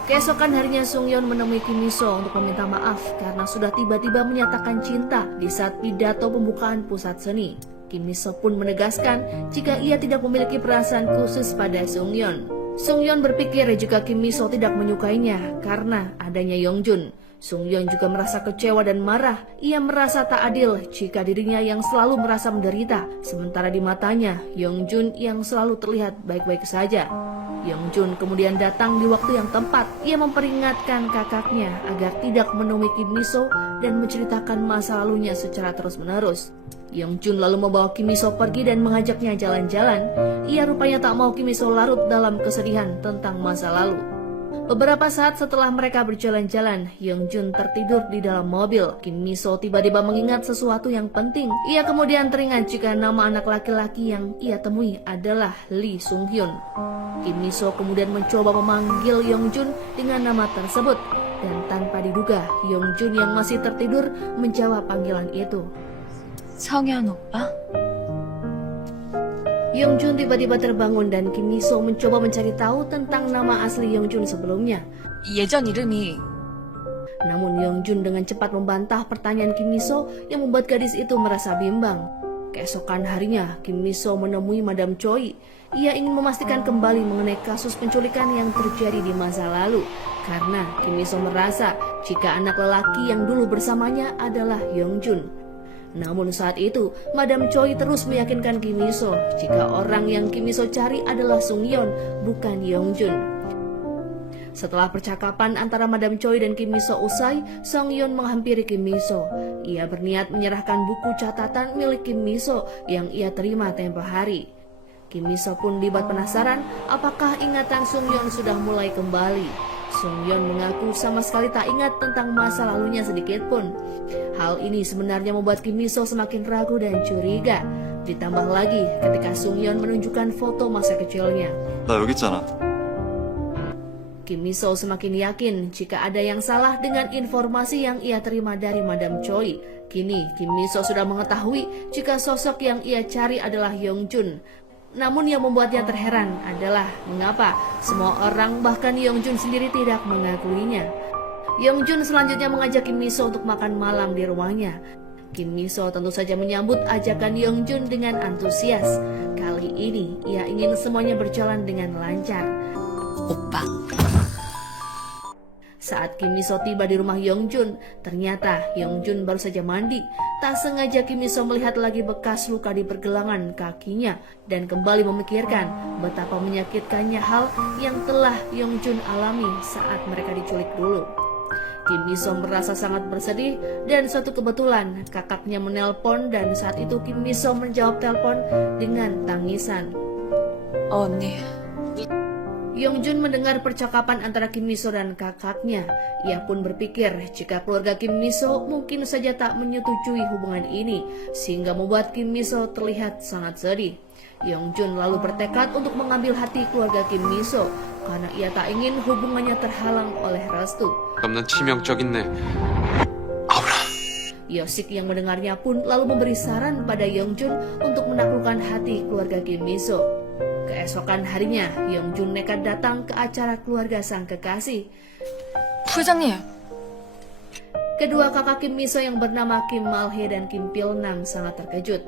Keesokan harinya Sung Yeon menemui Kim Miso untuk meminta maaf karena sudah tiba-tiba menyatakan cinta di saat pidato pembukaan pusat seni. Kim Miso pun menegaskan jika ia tidak memiliki perasaan khusus pada Sung Yeon. Sung Yeon berpikir jika Kim Miso tidak menyukainya karena adanya Yongjun. Sung Yeon juga merasa kecewa dan marah. Ia merasa tak adil jika dirinya yang selalu merasa menderita, sementara di matanya Yongjun yang selalu terlihat baik-baik saja. Yongjun kemudian datang di waktu yang tepat. Ia memperingatkan kakaknya agar tidak menemui Kim Miso dan menceritakan masa lalunya secara terus-menerus. Yongjun lalu membawa Kim Miso pergi dan mengajaknya jalan-jalan. Ia rupanya tak mau Kim Miso larut dalam kesedihan tentang masa lalu. Beberapa saat setelah mereka berjalan-jalan, Yongjun tertidur di dalam mobil. Kim Miso tiba-tiba mengingat sesuatu yang penting. Ia kemudian teringat jika nama anak laki-laki yang ia temui adalah Lee Sung Hyun. Kim Miso kemudian mencoba memanggil Yongjun dengan nama tersebut. Dan tanpa diduga, Yongjun yang masih tertidur menjawab panggilan itu. 성현 오빠? Yongjun tiba-tiba terbangun dan Kim Miso mencoba mencari tahu tentang nama asli Yongjun sebelumnya. 예전 이름이 Namun Yongjun dengan cepat membantah pertanyaan Kim Miso yang membuat gadis itu merasa bimbang. Keesokan harinya, Kim Miso menemui Madam Choi. Ia ingin memastikan kembali mengenai kasus penculikan yang terjadi di masa lalu. Karena Kim Miso merasa jika anak lelaki yang dulu bersamanya adalah Yongjun. Namun saat itu, Madam Choi terus meyakinkan Kim Miso jika orang yang Kim Miso cari adalah Sung Yeon, bukan Yongjun. Setelah percakapan antara Madam Choi dan Kim Miso usai, Sung Yeon menghampiri Kim Miso. Ia berniat menyerahkan buku catatan milik Kim Miso yang ia terima tempo hari. Kim Miso pun dibuat penasaran apakah ingatan Sung Yeon sudah mulai kembali. Sung Yeon mengaku sama sekali tak ingat tentang masa lalunya sedikit pun. Hal ini sebenarnya membuat Kim Miso semakin ragu dan curiga. Ditambah lagi ketika Sung Yeon menunjukkan foto masa kecilnya. 나 여기 있잖아. Kim Miso semakin yakin jika ada yang salah dengan informasi yang ia terima dari Madam Choi. Kini Kim Miso sudah mengetahui jika sosok yang ia cari adalah Yongjun. Namun yang membuatnya terheran adalah mengapa semua orang bahkan Yongjun sendiri tidak mengakuinya. Yongjun selanjutnya mengajak Kim Miso untuk makan malam di rumahnya. Kim Miso tentu saja menyambut ajakan Yongjun dengan antusias. Kali ini ia ingin semuanya berjalan dengan lancar. 오빠. Saat Kim Miso tiba di rumah Yongjun, ternyata Yongjun baru saja mandi. Tak sengaja Kim Miso melihat lagi bekas luka di pergelangan kakinya dan kembali memikirkan betapa menyakitkannya hal yang telah Yongjun alami saat mereka diculik dulu. Kim Miso merasa sangat bersedih dan suatu kebetulan kakaknya menelpon dan saat itu Kim Miso menjawab telepon dengan tangisan. 언니. Yongjun mendengar percakapan antara Kim Miso dan kakaknya. Ia pun berpikir jika keluarga Kim Miso mungkin saja tak menyetujui hubungan ini, sehingga membuat Kim Miso terlihat sangat sedih. Yongjun lalu bertekad untuk mengambil hati keluarga Kim Miso karena ia tak ingin hubungannya terhalang oleh restu. 난 치명적이네. Yosik yang mendengarnya pun lalu memberi saran pada Yongjun untuk menaklukkan hati keluarga Kim Miso. Keesokan harinya, Yongjun nekat datang ke acara keluarga sang kekasih. 부장님. Kedua kakak Kim Miso yang bernama Kim Malhae dan Kim Pilnam sangat terkejut.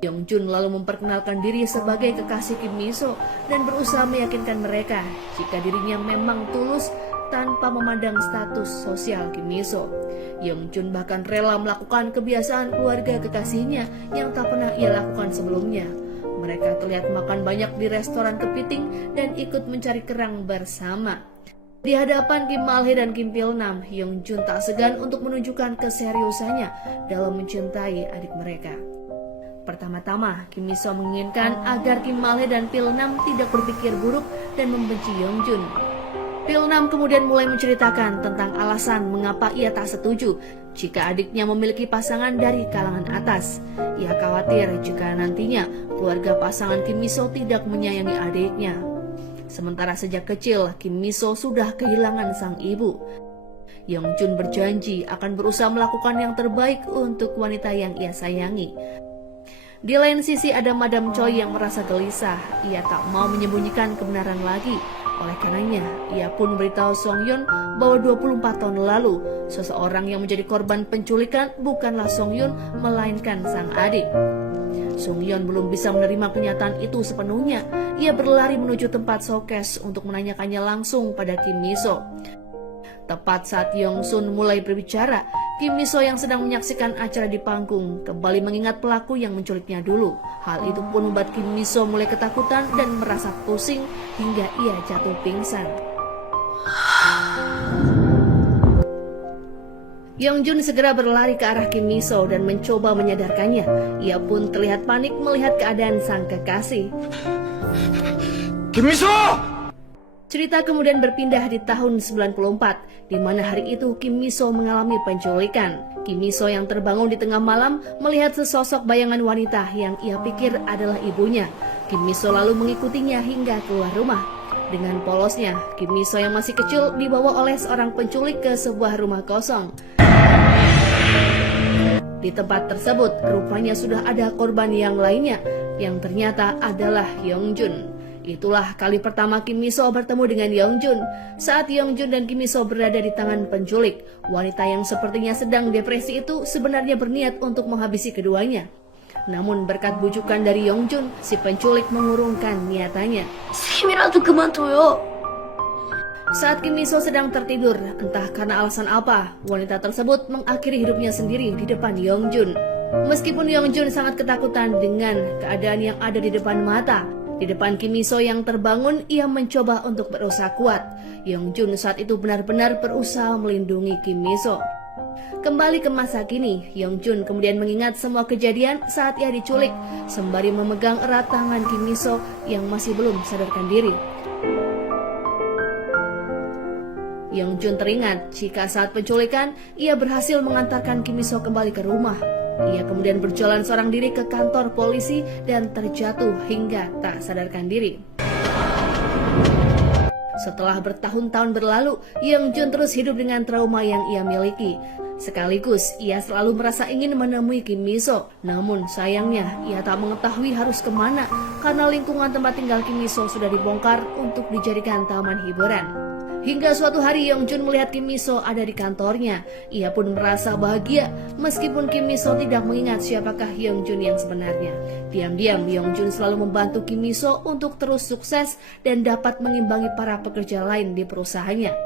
Yongjun lalu memperkenalkan diri sebagai kekasih Kim Miso dan berusaha meyakinkan mereka jika dirinya memang tulus tanpa memandang status sosial Kim Miso. Yongjun bahkan rela melakukan kebiasaan keluarga kekasihnya yang tak pernah ia lakukan sebelumnya. Mereka terlihat makan banyak di restoran kepiting dan ikut mencari kerang bersama. Di hadapan Kim Malhae dan Kim Pilnam, Yongjun tak segan untuk menunjukkan keseriusannya dalam mencintai adik mereka. Pertama-tama, Kim Miso menginginkan agar Kim Malhae dan Pilnam tidak berpikir buruk dan membenci Yongjun. Pilnam kemudian mulai menceritakan tentang alasan mengapa ia tak setuju jika adiknya memiliki pasangan dari kalangan atas. Ia khawatir jika nantinya keluarga pasangan Kim Miso tidak menyayangi adiknya. Sementara sejak kecil, Kim Miso sudah kehilangan sang ibu. Yongjun berjanji akan berusaha melakukan yang terbaik untuk wanita yang ia sayangi. Di lain sisi ada Madam Choi yang merasa gelisah. Ia tak mau menyembunyikan kebenaran lagi. Oleh karenanya, ia pun memberitahu Sung Yeon bahwa 24 tahun lalu, seseorang yang menjadi korban penculikan bukanlah Sung Yeon, melainkan sang adik. Sung Yeon belum bisa menerima kenyataan itu sepenuhnya. Ia berlari menuju tempat showcase untuk menanyakannya langsung pada Kim Miso. Tepat saat Yong Sun mulai berbicara, Kim Miso yang sedang menyaksikan acara di panggung kembali mengingat pelaku yang menculiknya dulu. Hal itu pun membuat Kim Miso mulai ketakutan dan merasa pusing hingga ia jatuh pingsan. Yongjun segera berlari ke arah Kim Miso dan mencoba menyadarkannya. Ia pun terlihat panik melihat keadaan sang kekasih. 김미소! Cerita kemudian berpindah di tahun 94, di mana hari itu Kim Miso mengalami penculikan. Kim Miso yang terbangun di tengah malam melihat sesosok bayangan wanita yang ia pikir adalah ibunya. Kim Miso lalu mengikutinya hingga keluar rumah. Dengan polosnya, Kim Miso yang masih kecil dibawa oleh seorang penculik ke sebuah rumah kosong. Di tempat tersebut, rupanya sudah ada korban yang lainnya, yang ternyata adalah Yongjun. Itulah kali pertama Kim Miso bertemu dengan Yeongjun. Saat Yeongjun dan Kim Miso berada di tangan penculik, wanita yang sepertinya sedang depresi itu sebenarnya berniat untuk menghabisi keduanya. Namun berkat bujukan dari Yeongjun, si penculik mengurungkan niatannya. 쌤이라도 그만둬요. Saat Kim Miso sedang tertidur, entah karena alasan apa, wanita tersebut mengakhiri hidupnya sendiri di depan Yeongjun. Meskipun Yeongjun sangat ketakutan dengan keadaan yang ada di depan mata, di depan Kim Miso yang terbangun, ia mencoba untuk berusaha kuat. Yeongjun saat itu benar-benar berusaha melindungi Kim Miso. Kembali ke masa kini, Yeongjun kemudian mengingat semua kejadian saat ia diculik, sembari memegang erat tangan Kim Miso yang masih belum sadarkan diri. Yeongjun teringat jika saat penculikan, ia berhasil mengantarkan Kim Miso kembali ke rumah. Ia kemudian berjalan seorang diri ke kantor polisi dan terjatuh hingga tak sadarkan diri. Setelah bertahun-tahun berlalu, Yeongjun terus hidup dengan trauma yang ia miliki. Sekaligus, ia selalu merasa ingin menemui Kim Miso. Namun sayangnya, ia tak mengetahui harus kemana karena lingkungan tempat tinggal Kim Miso sudah dibongkar untuk dijadikan taman hiburan. Hingga suatu hari Yeongjun melihat Kim Miso ada di kantornya. Ia pun merasa bahagia meskipun Kim Miso tidak mengingat siapakah Yeongjun yang sebenarnya. Diam-diam Yeongjun selalu membantu Kim Miso untuk terus sukses dan dapat mengimbangi para pekerja lain di perusahaannya.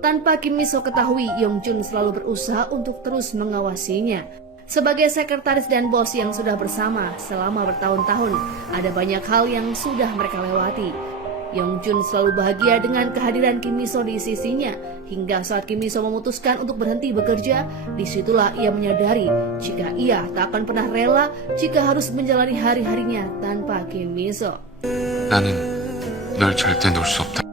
Tanpa Kim Miso ketahui, Yeongjun selalu berusaha untuk terus mengawasinya. Sebagai sekretaris dan bos yang sudah bersama selama bertahun-tahun, ada banyak hal yang sudah mereka lewati. Yeongjun selalu bahagia dengan kehadiran Kim Miso di sisinya. Hingga saat Kim Miso memutuskan untuk berhenti bekerja, disitulah ia menyadari jika ia tak akan pernah rela jika harus menjalani hari-harinya tanpa Kim Miso. 나는 널 절대 놓을 수 없다.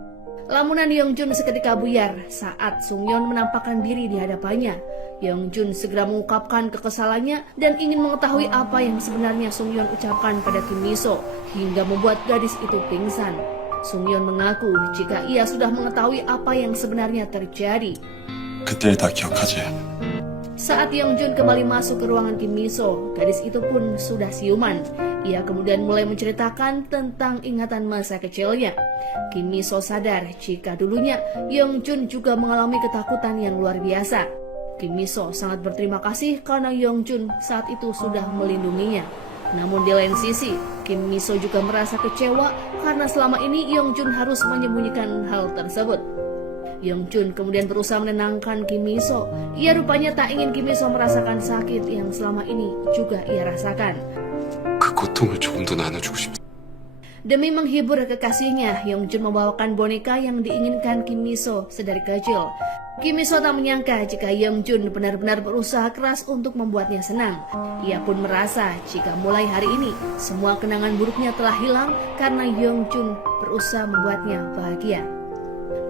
Lamunan Yeongjun seketika buyar saat Sungyeon menampakkan diri di hadapannya. Yeongjun segera mengungkapkan kekesalannya dan ingin mengetahui apa yang sebenarnya Sungyeon ucapkan pada Kim Miso hingga membuat gadis itu pingsan. Sungyeon mengaku jika ia sudah mengetahui apa yang sebenarnya terjadi. 그때를 다 기억하지? Saat Yeongjun kembali masuk ke ruangan Kim Miso, gadis itu pun sudah siuman. Ia kemudian mulai menceritakan tentang ingatan masa kecilnya. Kim Miso sadar jika dulunya Yeongjun juga mengalami ketakutan yang luar biasa. Kim Miso sangat berterima kasih karena Yeongjun saat itu sudah melindunginya. Namun di lain sisi, Kim Miso juga merasa kecewa karena selama ini Yeongjun harus menyembunyikan hal tersebut. Yeongjun kemudian berusaha menenangkan Kim Miso. Ia rupanya tak ingin Kim Miso merasakan sakit yang selama ini juga ia rasakan. 그 고통을 조금 더 나눠주고 싶다. Demi menghibur kekasihnya, Yeongjun membawakan boneka yang diinginkan Kim Miso sedari kecil. Kim Miso tak menyangka jika Yeongjun benar-benar berusaha keras untuk membuatnya senang. Ia pun merasa jika mulai hari ini, semua kenangan buruknya telah hilang karena Yeongjun berusaha membuatnya bahagia.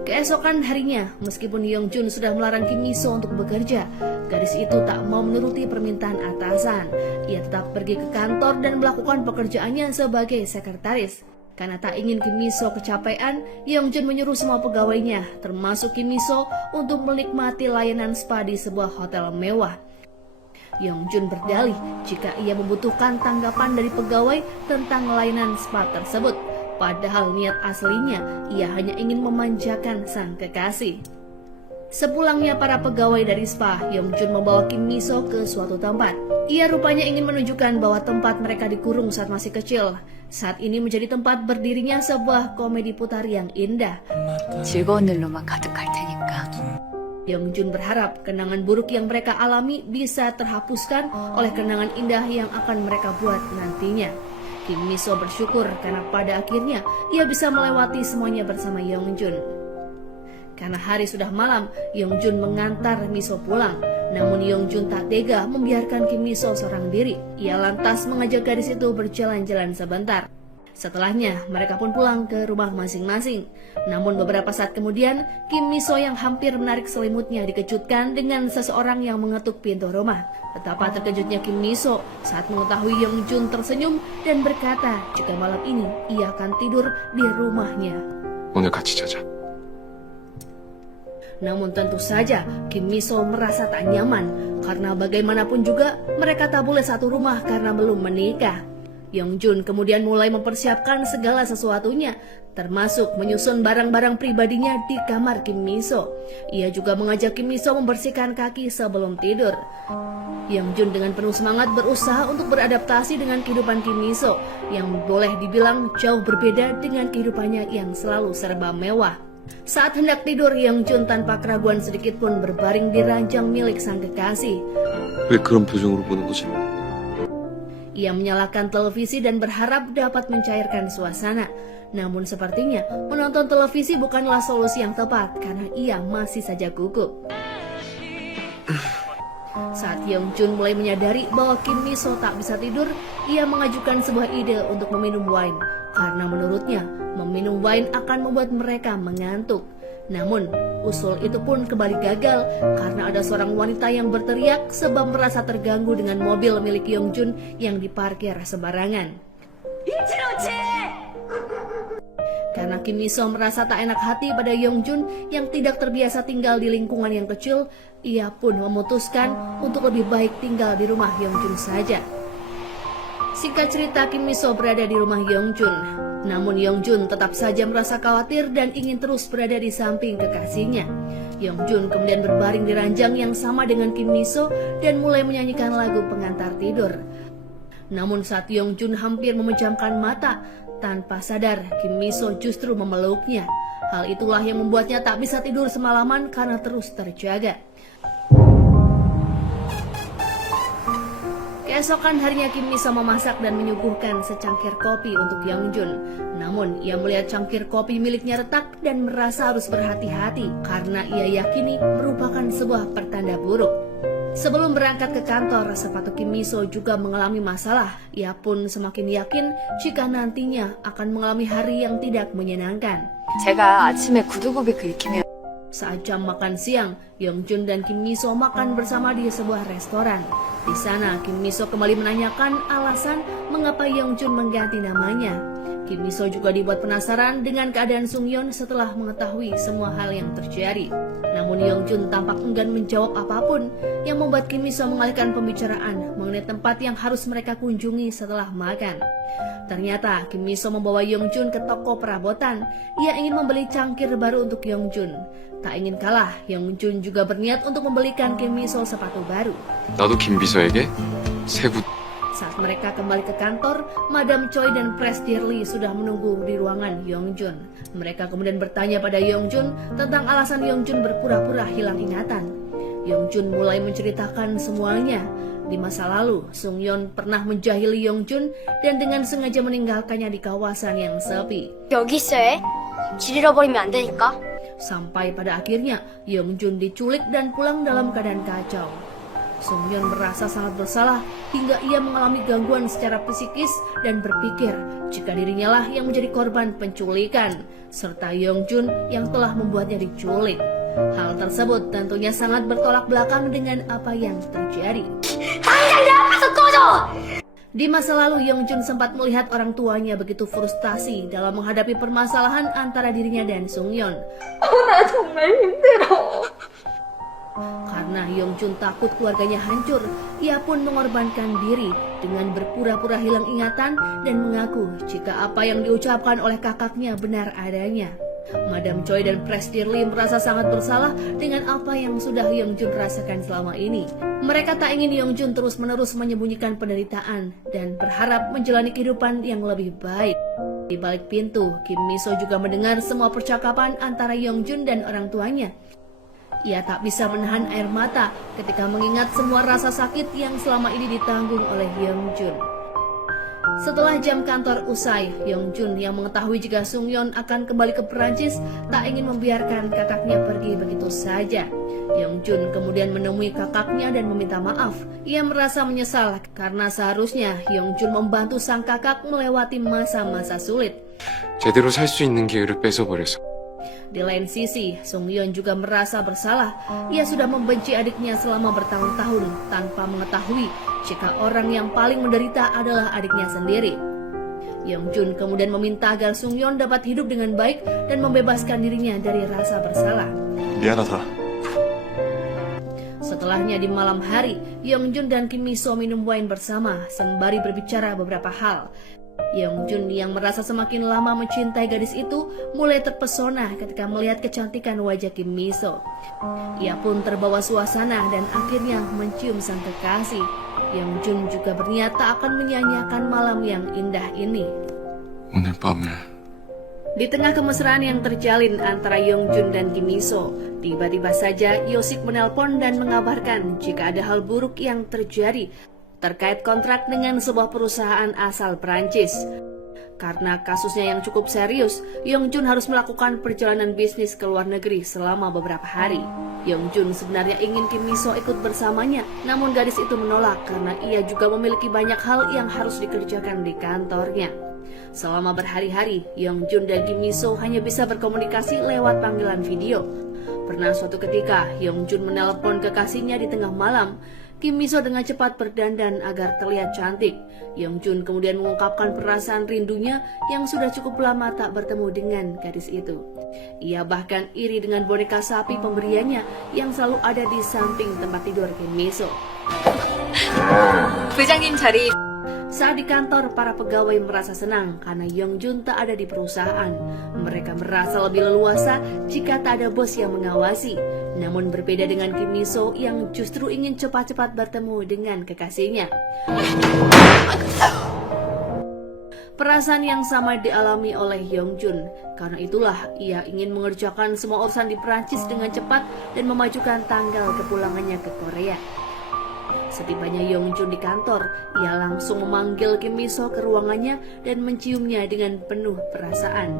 Keesokan harinya, meskipun Yeongjun sudah melarang Kim Miso untuk bekerja, gadis itu tak mau menuruti permintaan atasan. Ia tetap pergi ke kantor dan melakukan pekerjaannya sebagai sekretaris. Karena tak ingin Kim Miso kecapean, Yeongjun menyuruh semua pegawainya, termasuk Kim Miso, untuk menikmati layanan spa di sebuah hotel mewah. Yeongjun berdalih jika ia membutuhkan tanggapan dari pegawai tentang layanan spa tersebut. Padahal niat aslinya, ia hanya ingin memanjakan sang kekasih. Sepulangnya para pegawai dari spa, Yeongjun membawa Kim Miso ke suatu tempat. Ia rupanya ingin menunjukkan bahwa tempat mereka dikurung saat masih kecil, saat ini menjadi tempat berdirinya sebuah komedi putar yang indah. 즐거운 일로만 가득할 테니까. Yeongjun berharap kenangan buruk yang mereka alami bisa terhapuskan oleh kenangan indah yang akan mereka buat nantinya. Kim Miso bersyukur karena pada akhirnya ia bisa melewati semuanya bersama Yeongjun. Karena hari sudah malam, Yeongjun mengantar Miso pulang. Namun Yeongjun tak tega membiarkan Kim Miso seorang diri. Ia lantas mengajak gadis itu berjalan-jalan sebentar. Setelahnya, mereka pun pulang ke rumah masing-masing. Namun beberapa saat kemudian, Kim Miso yang hampir menarik selimutnya dikejutkan dengan seseorang yang mengetuk pintu rumah. Betapa terkejutnya Kim Miso saat mengetahui Yeongjun tersenyum dan berkata jika malam ini ia akan tidur di rumahnya. 오늘 같이 자자. Namun tentu saja Kim Miso merasa tak nyaman karena bagaimanapun juga mereka tak boleh satu rumah karena belum menikah. Yongjun kemudian mulai mempersiapkan segala sesuatunya, termasuk menyusun barang-barang pribadinya di kamar Kim Miso. Ia juga mengajak Kim Miso membersihkan kaki sebelum tidur. Yongjun dengan penuh semangat berusaha untuk beradaptasi dengan kehidupan Kim Miso yang boleh dibilang jauh berbeda dengan kehidupannya yang selalu serba mewah. Saat hendak tidur, Yongjun tanpa keraguan sedikit pun berbaring di ranjang milik sang kekasih. 왜 그런 표정으로 보는 거지? Ia menyalakan televisi dan berharap dapat mencairkan suasana. Namun sepertinya menonton televisi bukanlah solusi yang tepat karena ia masih saja gugup. Saat Yongjun mulai menyadari bahwa Kim Miso tak bisa tidur, ia mengajukan sebuah ide untuk meminum wine. Karena menurutnya, meminum wine akan membuat mereka mengantuk. Namun, usul itu pun kembali gagal karena ada seorang wanita yang berteriak sebab merasa terganggu dengan mobil milik Yongjun yang diparkir sembarangan. Karena Kim Miso merasa tak enak hati pada Yongjun yang tidak terbiasa tinggal di lingkungan yang kecil, ia pun memutuskan untuk lebih baik tinggal di rumah Yongjun saja. Singkat cerita, Kim Miso berada di rumah Yongjun. Namun Yongjun tetap saja merasa khawatir dan ingin terus berada di samping kekasihnya. Yongjun kemudian berbaring di ranjang yang sama dengan Kim Miso dan mulai menyanyikan lagu pengantar tidur. Namun saat Yongjun hampir memejamkan mata, tanpa sadar Kim Miso justru memeluknya. Hal itulah yang membuatnya tak bisa tidur semalaman karena terus terjaga. Keesokan harinya Kim Miso memasak dan menyuguhkan secangkir kopi untuk Yongjun. Namun ia melihat cangkir kopi miliknya retak dan merasa harus berhati-hati karena ia yakini merupakan sebuah pertanda buruk. Sebelum berangkat ke kantor, sepatu Kim Miso juga mengalami masalah. Ia pun semakin yakin jika nantinya akan mengalami hari yang tidak menyenangkan. 제가 아침에 구두굽이 긁히면 Saat jam makan siang, Yongjun dan Kim Miso makan bersama di sebuah restoran. Di sana, Kim Miso kembali menanyakan alasan mengapa Yongjun mengganti namanya. Kim Miso juga dibuat penasaran dengan keadaan Sungyeon setelah mengetahui semua hal yang terjadi. Namun Yongjun tampak enggan menjawab apapun, yang membuat Kim Miso mengalihkan pembicaraan mengenai tempat yang harus mereka kunjungi setelah makan. Ternyata Kim Miso membawa Yongjun ke toko perabotan. Ia ingin membeli cangkir baru untuk Yongjun. Tak ingin kalah, Yongjun juga berniat untuk membelikan Kim Miso sepatu baru. 나도 김비서에게 세부 Saat mereka kembali ke kantor, Madam Choi dan Prestige Lee sudah menunggu di ruangan Yongjun. Mereka kemudian bertanya pada Yongjun tentang alasan Yongjun berpura-pura hilang ingatan. Yongjun mulai menceritakan semuanya. Di masa lalu, Sungyeon pernah menjahili Yongjun dan dengan sengaja meninggalkannya di kawasan yang sepi. 여기 있어야 해? 길 잃어버리면 안 되니까. Sampai pada akhirnya, Yongjun diculik dan pulang dalam keadaan kacau. Sungyeon merasa sangat bersalah hingga ia mengalami gangguan secara psikis dan berpikir jika dirinya lah yang menjadi korban penculikan, serta Yongjun yang telah membuatnya diculik. Hal tersebut tentunya sangat bertolak belakang dengan apa yang terjadi. Di masa lalu, Yongjun sempat melihat orang tuanya begitu frustasi dalam menghadapi permasalahan antara dirinya dan Sungyeon. Karena Yongjun takut keluarganya hancur, ia pun mengorbankan diri dengan berpura-pura hilang ingatan dan mengaku jika apa yang diucapkan oleh kakaknya benar adanya. Madam Choi dan Prestige Lee merasa sangat bersalah dengan apa yang sudah Yongjun rasakan selama ini. Mereka tak ingin Yongjun terus-menerus menyembunyikan penderitaan dan berharap menjalani kehidupan yang lebih baik. Di balik pintu, Kim Miso juga mendengar semua percakapan antara Yongjun dan orang tuanya. Ia tak bisa menahan air mata ketika mengingat semua rasa sakit yang selama ini ditanggung oleh Yongjun. Setelah jam kantor usai, Yongjun yang mengetahui jika Sungyeon akan kembali ke Perancis tak ingin membiarkan kakaknya pergi begitu saja. Yongjun kemudian menemui kakaknya dan meminta maaf. Ia merasa menyesal karena seharusnya Yongjun membantu sang kakak melewati masa-masa sulit. 제대로 살 수 있는 기회를 뺏어버려서. Di lain sisi, Sungyeon juga merasa bersalah. Ia sudah membenci adiknya selama bertahun-tahun tanpa mengetahui jika orang yang paling menderita adalah adiknya sendiri. Yongjun kemudian meminta agar Sungyeon dapat hidup dengan baik dan membebaskan dirinya dari rasa bersalah. 미안하다. Setelah Setelahnya di malam hari, Yeongjun dan Kim Miso minum wine bersama sembari berbicara beberapa hal. Yeongjun yang merasa semakin lama mencintai gadis itu mulai terpesona ketika melihat kecantikan wajah Kim Miso. Ia pun terbawa suasana dan akhirnya mencium sang kekasih. Yeongjun juga berniat tak akan menyanyiakan malam yang indah ini. 오늘 밤을 Di tengah kemesraan yang terjalin antara Yeongjun dan Kim Miso, tiba-tiba saja Yosik menelpon dan mengabarkan jika ada hal buruk yang terjadi terkait kontrak dengan sebuah perusahaan asal Prancis. Karena kasusnya yang cukup serius, Yeongjun harus melakukan perjalanan bisnis ke luar negeri selama beberapa hari. Yeongjun sebenarnya ingin Kim Miso ikut bersamanya, namun gadis itu menolak karena ia juga memiliki banyak hal yang harus dikerjakan di kantornya. Selama berhari-hari, Yeongjun dan Kim Miso hanya bisa berkomunikasi lewat panggilan video. Pernah suatu ketika, Yeongjun menelpon kekasihnya di tengah malam. Kim Miso dengan cepat berdandan agar terlihat cantik. Yeongjun kemudian mengungkapkan perasaan rindunya yang sudah cukup lama tak bertemu dengan gadis itu. Ia bahkan iri dengan boneka sapi pemberiannya yang selalu ada di samping tempat tidur Kim Miso. 부장님 자리. Saat di kantor, para pegawai merasa senang karena Yeongjun tak ada di perusahaan. Mereka merasa lebih leluasa jika tak ada bos yang mengawasi. Namun berbeda dengan Kim Miso yang justru ingin cepat-cepat bertemu dengan kekasihnya. Perasaan yang sama dialami oleh Yeongjun. Karena itulah ia ingin mengerjakan semua urusan di Prancis dengan cepat dan memajukan tanggal kepulangannya ke Korea. Setibanya Yeongjun di kantor, ia langsung memanggil Kim Miso ke ruangannya dan menciumnya dengan penuh perasaan.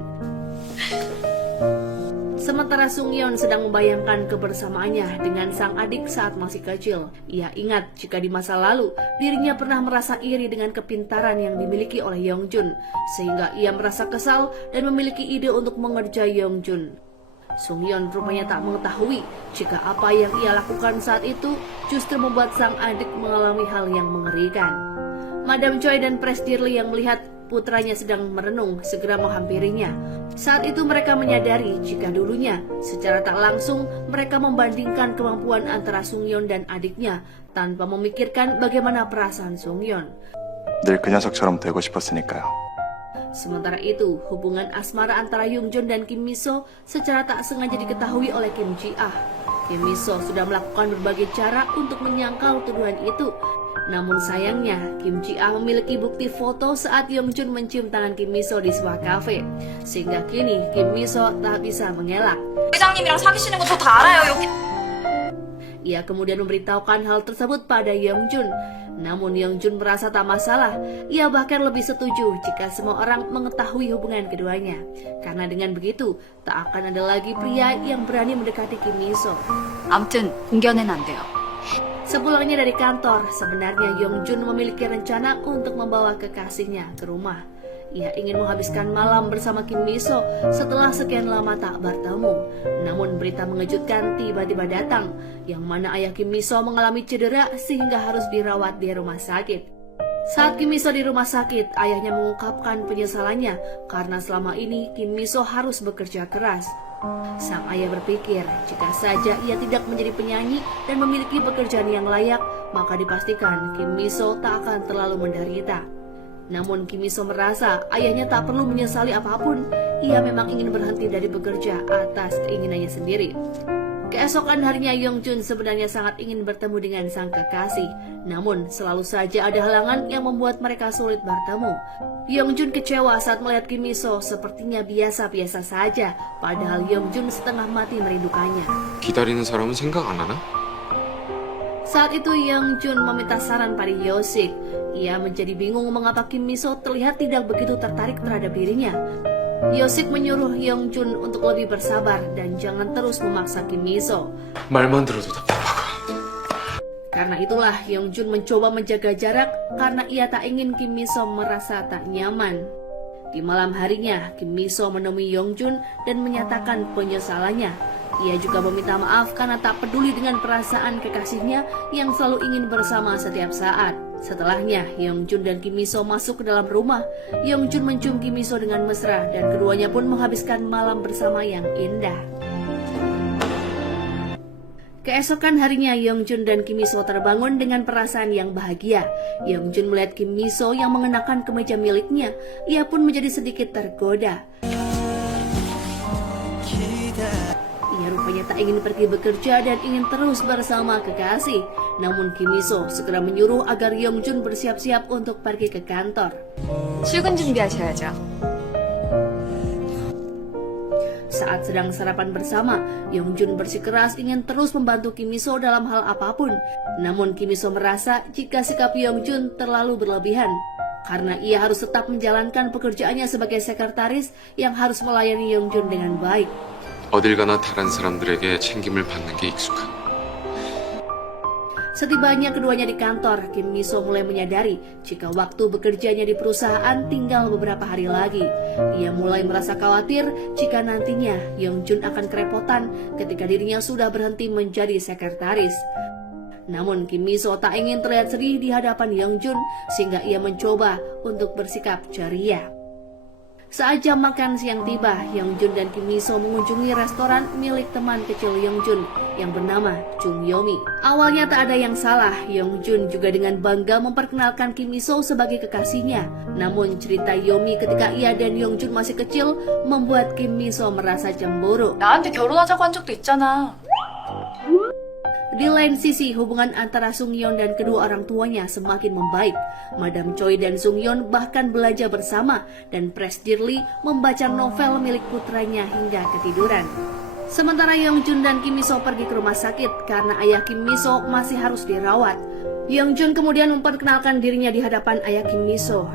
Sementara Sungyeon sedang membayangkan kebersamaannya dengan sang adik saat masih kecil. Ia ingat jika di masa lalu dirinya pernah merasa iri dengan kepintaran yang dimiliki oleh Yeongjun, sehingga ia merasa kesal dan memiliki ide untuk mengerjai Yeongjun. Sungyeon rupanya tak mengetahui jika apa yang ia lakukan saat itu justru membuat sang adik mengalami hal yang mengerikan. Madam Choi dan Presdirli yang melihat putranya sedang merenung segera menghampirinya. Saat itu mereka menyadari jika dulunya secara tak langsung mereka membandingkan kemampuan antara Sungyeon dan adiknya tanpa memikirkan bagaimana perasaan Sungyeon. 늘 그 녀석처럼 되고 싶었으니까요. Sementara itu, hubungan asmara antara Yeongjun dan Kim Miso secara tak sengaja diketahui oleh Kim Ji-ah. Kim Miso sudah melakukan berbagai cara untuk menyangkal tuduhan itu. Namun sayangnya, Kim Ji-ah memiliki bukti foto saat Yeongjun mencium tangan Kim Miso di sebuah kafe. Sehingga kini Kim Miso tak bisa mengelak. 회장님이랑 사귀시는 거 저 다 알아요. Ia kemudian memberitahukan hal tersebut pada Yeongjun. Namun Yeongjun merasa tak masalah. Ia bahkan lebih setuju jika semua orang mengetahui hubungan keduanya. Karena dengan begitu, tak akan ada lagi pria yang berani mendekati Kim Miso. 아무튼 공개는 안 돼요. Sepulangnya dari kantor, sebenarnya Yeongjun memiliki rencana untuk membawa kekasihnya ke rumah. Ia ingin menghabiskan malam bersama Kim Miso setelah sekian lama tak bertemu. Namun berita mengejutkan tiba-tiba datang, yang mana ayah Kim Miso mengalami cedera sehingga harus dirawat di rumah sakit. Saat Kim Miso di rumah sakit, ayahnya mengungkapkan penyesalannya karena selama ini Kim Miso harus bekerja keras. Sang ayah berpikir jika saja ia tidak menjadi penyanyi dan memiliki pekerjaan yang layak, maka dipastikan Kim Miso tak akan terlalu menderita. Namun Kim Miso merasa ayahnya tak perlu menyesali apapun. Ia memang ingin berhenti dari bekerja atas keinginannya sendiri. Keesokan harinya Yeongjun sebenarnya sangat ingin bertemu dengan sang kekasih. Namun selalu saja ada halangan yang membuat mereka sulit bertemu. Yeongjun kecewa saat melihat Kim Miso sepertinya biasa-biasa saja. Padahal Yeongjun setengah mati merindukannya. 기다리는 사람은 생각 안 하나? Saat itu Yeongjun meminta saran pada Yosik. Ia menjadi bingung mengapa Kim Miso terlihat tidak begitu tertarik terhadap dirinya. Yosik menyuruh Yeongjun untuk lebih bersabar dan jangan terus memaksa Kim Miso. 말만 들어도 답답하고. Karena itulah Yeongjun mencoba menjaga jarak karena ia tak ingin Kim Miso merasa tak nyaman. Di malam harinya, Kim Miso menemui Yeongjun dan menyatakan penyesalannya. Ia juga meminta maaf karena tak peduli dengan perasaan kekasihnya yang selalu ingin bersama setiap saat. Setelahnya, Yeongjun dan Kim Miso masuk ke dalam rumah. Yeongjun mencium Kim Miso dengan mesra dan keduanya pun menghabiskan malam bersama yang indah. Keesokan harinya, Yongjun dan Kim Miso terbangun dengan perasaan yang bahagia. Yongjun melihat Kim Miso yang mengenakan kemeja miliknya. Ia pun menjadi sedikit tergoda. Ia rupanya tak ingin pergi bekerja dan ingin terus bersama kekasih. Namun Kim Miso segera menyuruh agar Yongjun bersiap-siap untuk pergi ke kantor. 출근 준비하셔야죠. Saat sedang sarapan bersama, Yongjun bersikeras ingin terus membantu Kim Miso dalam hal apapun. Namun Kim Miso merasa jika sikap Yongjun terlalu berlebihan, karena ia harus tetap menjalankan pekerjaannya sebagai sekretaris yang harus melayani Yongjun dengan baik. 어딜 가나 다른 사람들에게 챙김을 받는 게 익숙한. Setibanya keduanya di kantor, Kim Miso mulai menyadari jika waktu bekerjanya di perusahaan tinggal beberapa hari lagi. Ia mulai merasa khawatir jika nantinya Yongjun akan kerepotan ketika dirinya sudah berhenti menjadi sekretaris. Namun Kim Miso tak ingin terlihat sedih di hadapan Yongjun, sehingga ia mencoba untuk bersikap ceria. Saat jam makan siang tiba, Yongjun dan Kim Miso mengunjungi restoran milik teman kecil Yongjun yang bernama Chung Yomi. Awalnya tak ada yang salah, Yongjun juga dengan bangga memperkenalkan Kim Miso sebagai kekasihnya. Namun cerita Yomi ketika ia dan Yongjun masih kecil membuat Kim Miso merasa cemburu. 나한테 결혼하자고 한 적도 있잖아. Di lain sisi, hubungan antara Sungyeon dan kedua orang tuanya semakin membaik. Madam Choi dan Sungyeon bahkan belajar bersama, dan Presdirli membaca novel milik putranya hingga ketiduran. Sementara Yongjun dan Kim Miso pergi ke rumah sakit karena ayah Kim Miso masih harus dirawat. Yongjun kemudian memperkenalkan dirinya di hadapan ayah Kim Miso.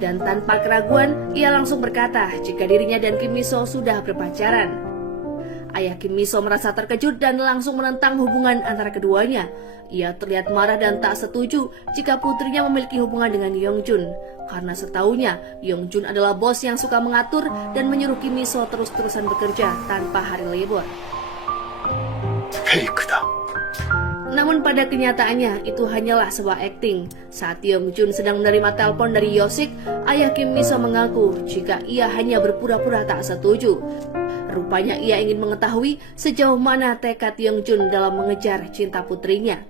Dan tanpa keraguan, ia langsung berkata jika dirinya dan Kim Miso sudah berpacaran. Ayah Kim Miso merasa terkejut dan langsung menentang hubungan antara keduanya. Ia terlihat marah dan tak setuju jika putrinya memiliki hubungan dengan Yongjun. Karena setahunya, Yongjun adalah bos yang suka mengatur dan menyuruh Kim Miso terus-terusan bekerja tanpa hari libur. 페이크다. Namun pada kenyataannya itu hanyalah sebuah akting. Saat Yongjun sedang menerima telepon dari Yosik, ayah Kim Miso mengaku jika ia hanya berpura-pura tak setuju. Rupanya ia ingin mengetahui sejauh mana tekad Yongjun dalam mengejar cinta putrinya.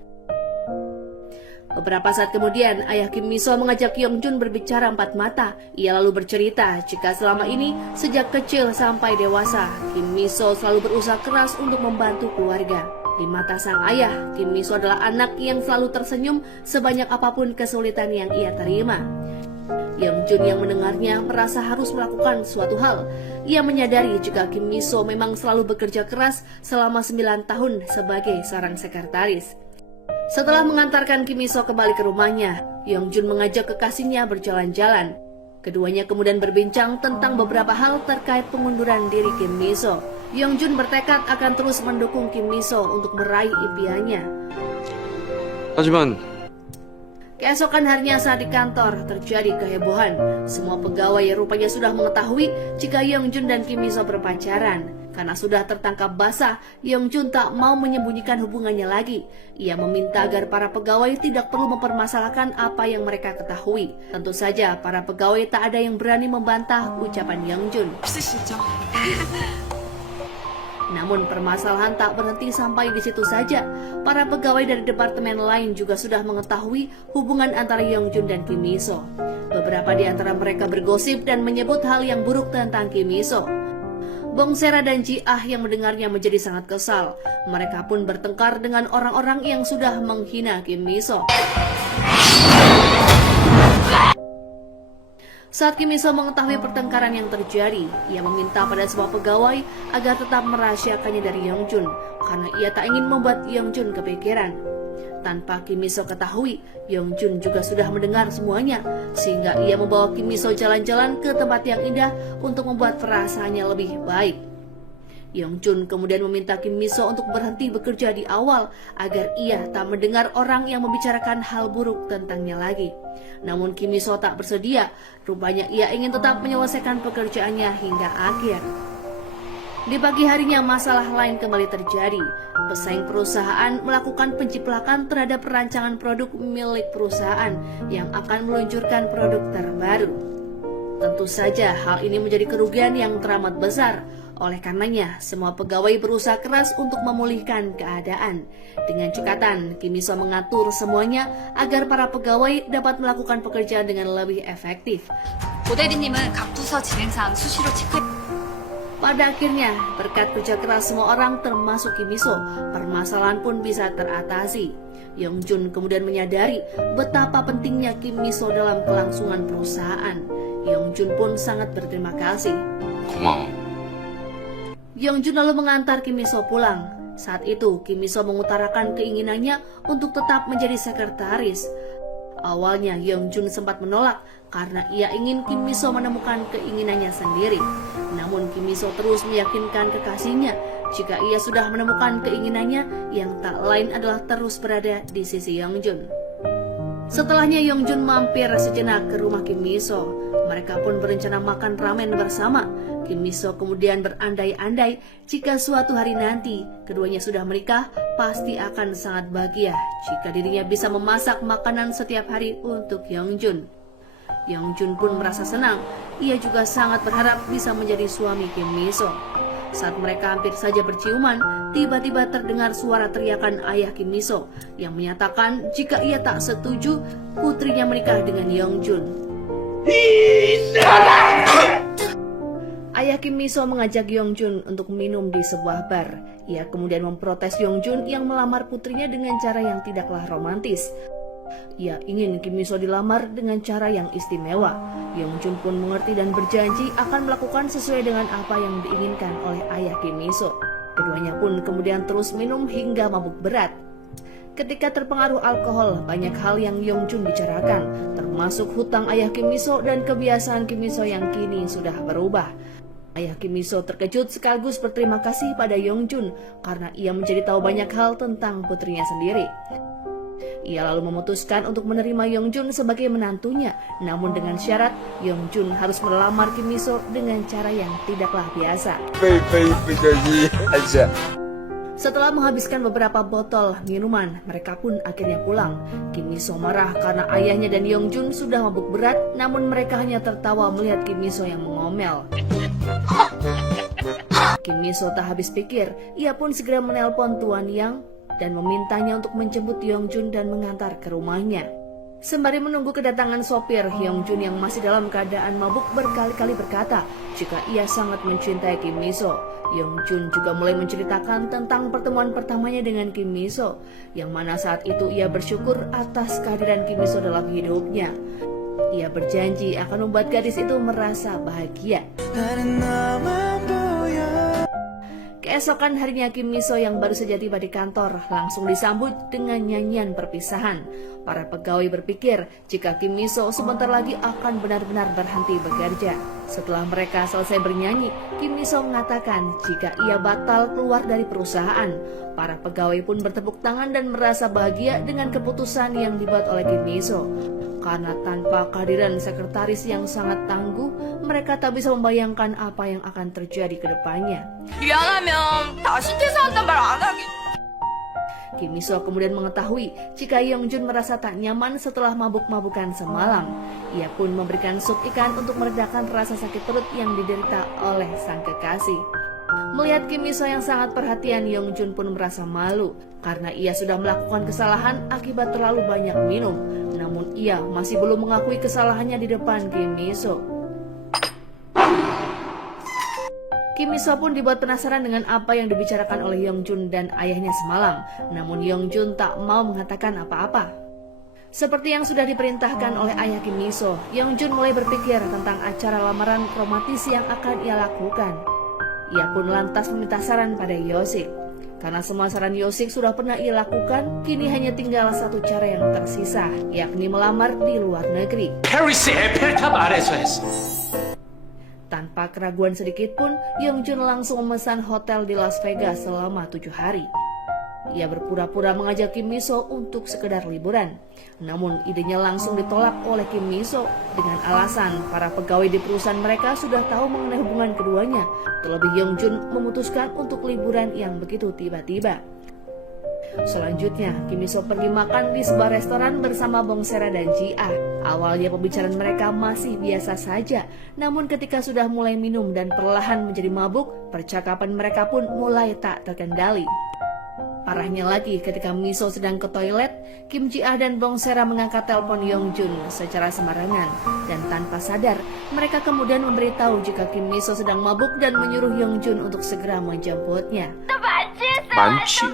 Beberapa saat kemudian, ayah Kim Miso mengajak Yongjun berbicara empat mata. Ia lalu bercerita jika selama ini, sejak kecil sampai dewasa, Kim Miso selalu berusaha keras untuk membantu keluarga. Di mata sang ayah, Kim Miso adalah anak yang selalu tersenyum sebanyak apapun kesulitan yang ia terima. Yongjun yang mendengarnya merasa harus melakukan suatu hal. Ia menyadari jika Kim Miso memang selalu bekerja keras selama 9 tahun sebagai seorang sekretaris. Setelah mengantarkan Kim Miso kembali ke rumahnya, Yongjun mengajak kekasihnya berjalan-jalan. Keduanya kemudian berbincang tentang beberapa hal terkait pengunduran diri Kim Miso. Yongjun bertekad akan terus mendukung Kim Miso untuk meraih impiannya. 하지만 Keesokan harinya saat di kantor terjadi kehebohan. Semua pegawai rupanya sudah mengetahui jika Yongjun dan Kim Miso berpacaran. Karena sudah tertangkap basah, Yongjun tak mau menyembunyikan hubungannya lagi. Ia meminta agar para pegawai tidak perlu mempermasalahkan apa yang mereka ketahui. Tentu saja para pegawai tak ada yang berani membantah ucapan Yongjun. Namun permasalahan tak berhenti sampai di situ saja. Para pegawai dari departemen lain juga sudah mengetahui hubungan antara Yongjun dan Kim Miso. Beberapa di antara mereka bergosip dan menyebut hal yang buruk tentang Kim Miso. Bong Sera dan Ji Ah yang mendengarnya menjadi sangat kesal. Mereka pun bertengkar dengan orang-orang yang sudah menghina Kim Miso. Saat Kim Miso mengetahui pertengkaran yang terjadi, ia meminta pada semua pegawai agar tetap merahasiakannya dari Yongjun, karena ia tak ingin membuat Yongjun kepikiran. Tanpa Kim Miso ketahui, Yongjun juga sudah mendengar semuanya, sehingga ia membawa Kim Miso jalan-jalan ke tempat yang indah untuk membuat perasaannya lebih baik. Yongjun kemudian meminta Kim Miso untuk berhenti bekerja di awal agar ia tak mendengar orang yang membicarakan hal buruk tentangnya lagi. Namun Kim Miso tak bersedia, rupanya ia ingin tetap menyelesaikan pekerjaannya hingga akhir. Di pagi harinya masalah lain kembali terjadi. Pesaing perusahaan melakukan penjiplakan terhadap rancangan produk milik perusahaan yang akan meluncurkan produk terbaru. Tentu saja hal ini menjadi kerugian yang teramat besar. Oleh karenanya, semua pegawai berusaha keras untuk memulihkan keadaan. Dengan cekatan, Kim Mi-so mengatur semuanya agar para pegawai dapat melakukan pekerjaan dengan lebih efektif. 고대리님은 각 부서 진행상 수시로 체크. Pada akhirnya, berkat kerja keras semua orang termasuk Kim Mi-so, permasalahan pun bisa teratasi. Yong-jun kemudian menyadari betapa pentingnya Kim Mi-so dalam kelangsungan perusahaan. Yong-jun pun sangat berterima kasih. 고마워. Yong-jun lalu mengantar Kim Mi-so pulang. Saat itu, Kim Mi-so mengutarakan keinginannya untuk tetap menjadi sekretaris. Awalnya, Yong-jun sempat menolak karena ia ingin Kim Mi-so menemukan keinginannya sendiri. Namun, Kim Mi-so terus meyakinkan kekasihnya jika ia sudah menemukan keinginannya yang tak lain adalah terus berada di sisi Yong-jun. Setelahnya Yong-jun mampir sejenak ke rumah Kim Mi-so. Mereka pun berencana makan ramen bersama. Kim Mi-so kemudian berandai-andai jika suatu hari nanti keduanya sudah menikah, pasti akan sangat bahagia jika dirinya bisa memasak makanan setiap hari untuk Yong-jun. Yong-jun pun merasa senang. Ia juga sangat berharap bisa menjadi suami Kim Mi-so. Saat mereka hampir saja berciuman, tiba-tiba terdengar suara teriakan ayah Kim Mi-so yang menyatakan jika ia tak setuju putrinya menikah dengan Yong-jun. Ayah Kim Mi-so mengajak Yong-jun untuk minum di sebuah bar. Ia kemudian memprotes Yong-jun yang melamar putrinya dengan cara yang tidaklah romantis. Ia ingin Kim Mi-so dilamar dengan cara yang istimewa. Yong-jun pun mengerti dan berjanji akan melakukan sesuai dengan apa yang diinginkan oleh ayah Kim Mi-so. Keduanya pun kemudian terus minum hingga mabuk berat. Ketika terpengaruh alkohol, banyak hal yang Yong-jun bicarakan, termasuk hutang ayah Kim Mi-so dan kebiasaan Kim Mi-so yang kini sudah berubah. Ayah Kim Mi-so terkejut sekaligus berterima kasih pada Yong-jun karena ia menjadi tahu banyak hal tentang putrinya sendiri. Ia lalu memutuskan untuk menerima Yong-jun sebagai menantunya, namun dengan syarat Yong-jun harus melamar Kim Mi-so dengan cara yang tidaklah biasa. Setelah menghabiskan beberapa botol minuman, mereka pun akhirnya pulang. Kim Mi-so marah karena ayahnya dan Yong-jun sudah mabuk berat, namun mereka hanya tertawa melihat Kim Mi-so yang mengomel. Kim Mi-so tak habis pikir, ia pun segera menelpon Tuan Yang dan memintanya untuk menjemput Yong-jun dan mengantar ke rumahnya. Sembari menunggu kedatangan sopir, Yong-jun yang masih dalam keadaan mabuk berkali-kali berkata jika ia sangat mencintai Kim Mi-so. Yong-jun juga mulai menceritakan tentang pertemuan pertamanya dengan Kim Mi-so, yang mana saat itu ia bersyukur atas kehadiran Kim Mi-so dalam hidupnya. Ia berjanji akan membuat gadis itu merasa bahagia. Keesokan harinya Kim Mi-so yang baru saja tiba di kantor langsung disambut dengan nyanyian perpisahan. Para pegawai berpikir jika Kim Mi-so sebentar lagi akan benar-benar berhenti bekerja. Setelah mereka selesai bernyanyi, Kim Mi-so mengatakan jika ia batal keluar dari perusahaan. Para pegawai pun bertepuk tangan dan merasa bahagia dengan keputusan yang dibuat oleh Kim Mi-so. Karena tanpa kehadiran sekretaris yang sangat tangguh, mereka tak bisa membayangkan apa yang akan terjadi ke depannya. 미안하면 다시 퇴사한단 말 안 하기. Kim Mi-so kemudian mengetahui jika Yong-jun merasa tak nyaman setelah mabuk-mabukan semalam. Ia pun memberikan sup ikan untuk meredakan rasa sakit perut yang diderita oleh sang kekasih. Melihat Kim Mi-so yang sangat perhatian, Yong-jun pun merasa malu karena ia sudah melakukan kesalahan akibat terlalu banyak minum. Namun ia masih belum mengakui kesalahannya di depan Kim Mi-so. Kim Mi-so pun dibuat penasaran dengan apa yang dibicarakan oleh Yong-jun dan ayahnya semalam. Namun Yong-jun tak mau mengatakan apa-apa. Seperti yang sudah diperintahkan oleh ayah Kim Mi-so, Yong-jun mulai berpikir tentang acara lamaran romantis yang akan ia lakukan. Ia pun lantas meminta saran pada Yosik. Karena semua saran Yosik sudah pernah ia lakukan, kini hanya tinggal satu cara yang tersisa, yakni melamar di luar negeri. 페리스 에펠탑 아래서 했어. Tanpa keraguan sedikit pun, Yong-jun langsung memesan hotel di Las Vegas selama 7 hari. Ia berpura-pura mengajak Kim Mi-so untuk sekedar liburan. Namun idenya langsung ditolak oleh Kim Mi-so dengan alasan para pegawai di perusahaan mereka sudah tahu mengenai hubungan keduanya. Terlebih Yong-jun memutuskan untuk liburan yang begitu tiba-tiba. Selanjutnya, Kim Mi-so pergi makan di sebuah restoran bersama Bong Sera dan Ji-ah. Awalnya pembicaraan mereka masih biasa saja, namun ketika sudah mulai minum dan perlahan menjadi mabuk, percakapan mereka pun mulai tak terkendali. Parahnya lagi, ketika Miso sedang ke toilet, Kim Ji-ah dan Bong Sera mengangkat telepon Yongjun secara sembarangan. Dan tanpa sadar, mereka kemudian memberitahu jika Kim Miso sedang mabuk dan menyuruh Yongjun untuk segera menjemputnya. 만취.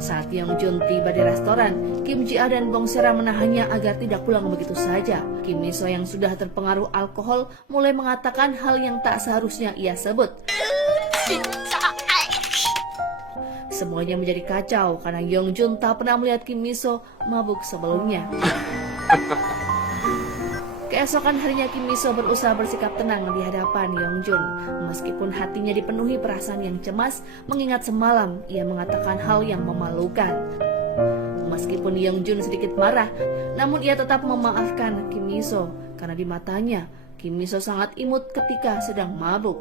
Saat Yongjun tiba di restoran, Kim Ji-ah dan Bong Sera menahannya agar tidak pulang begitu saja. Kim Miso yang sudah terpengaruh alkohol mulai mengatakan hal yang tak seharusnya ia sebut. Semuanya menjadi kacau karena Yongjun tak pernah melihat Kim Miso mabuk sebelumnya. Keesokan harinya Kim Miso berusaha bersikap tenang di hadapan Yongjun. Meskipun hatinya dipenuhi perasaan yang cemas mengingat semalam ia mengatakan hal yang memalukan. Meskipun Yongjun sedikit marah, namun ia tetap memaafkan Kim Miso karena di matanya Kim Miso sangat imut ketika sedang mabuk.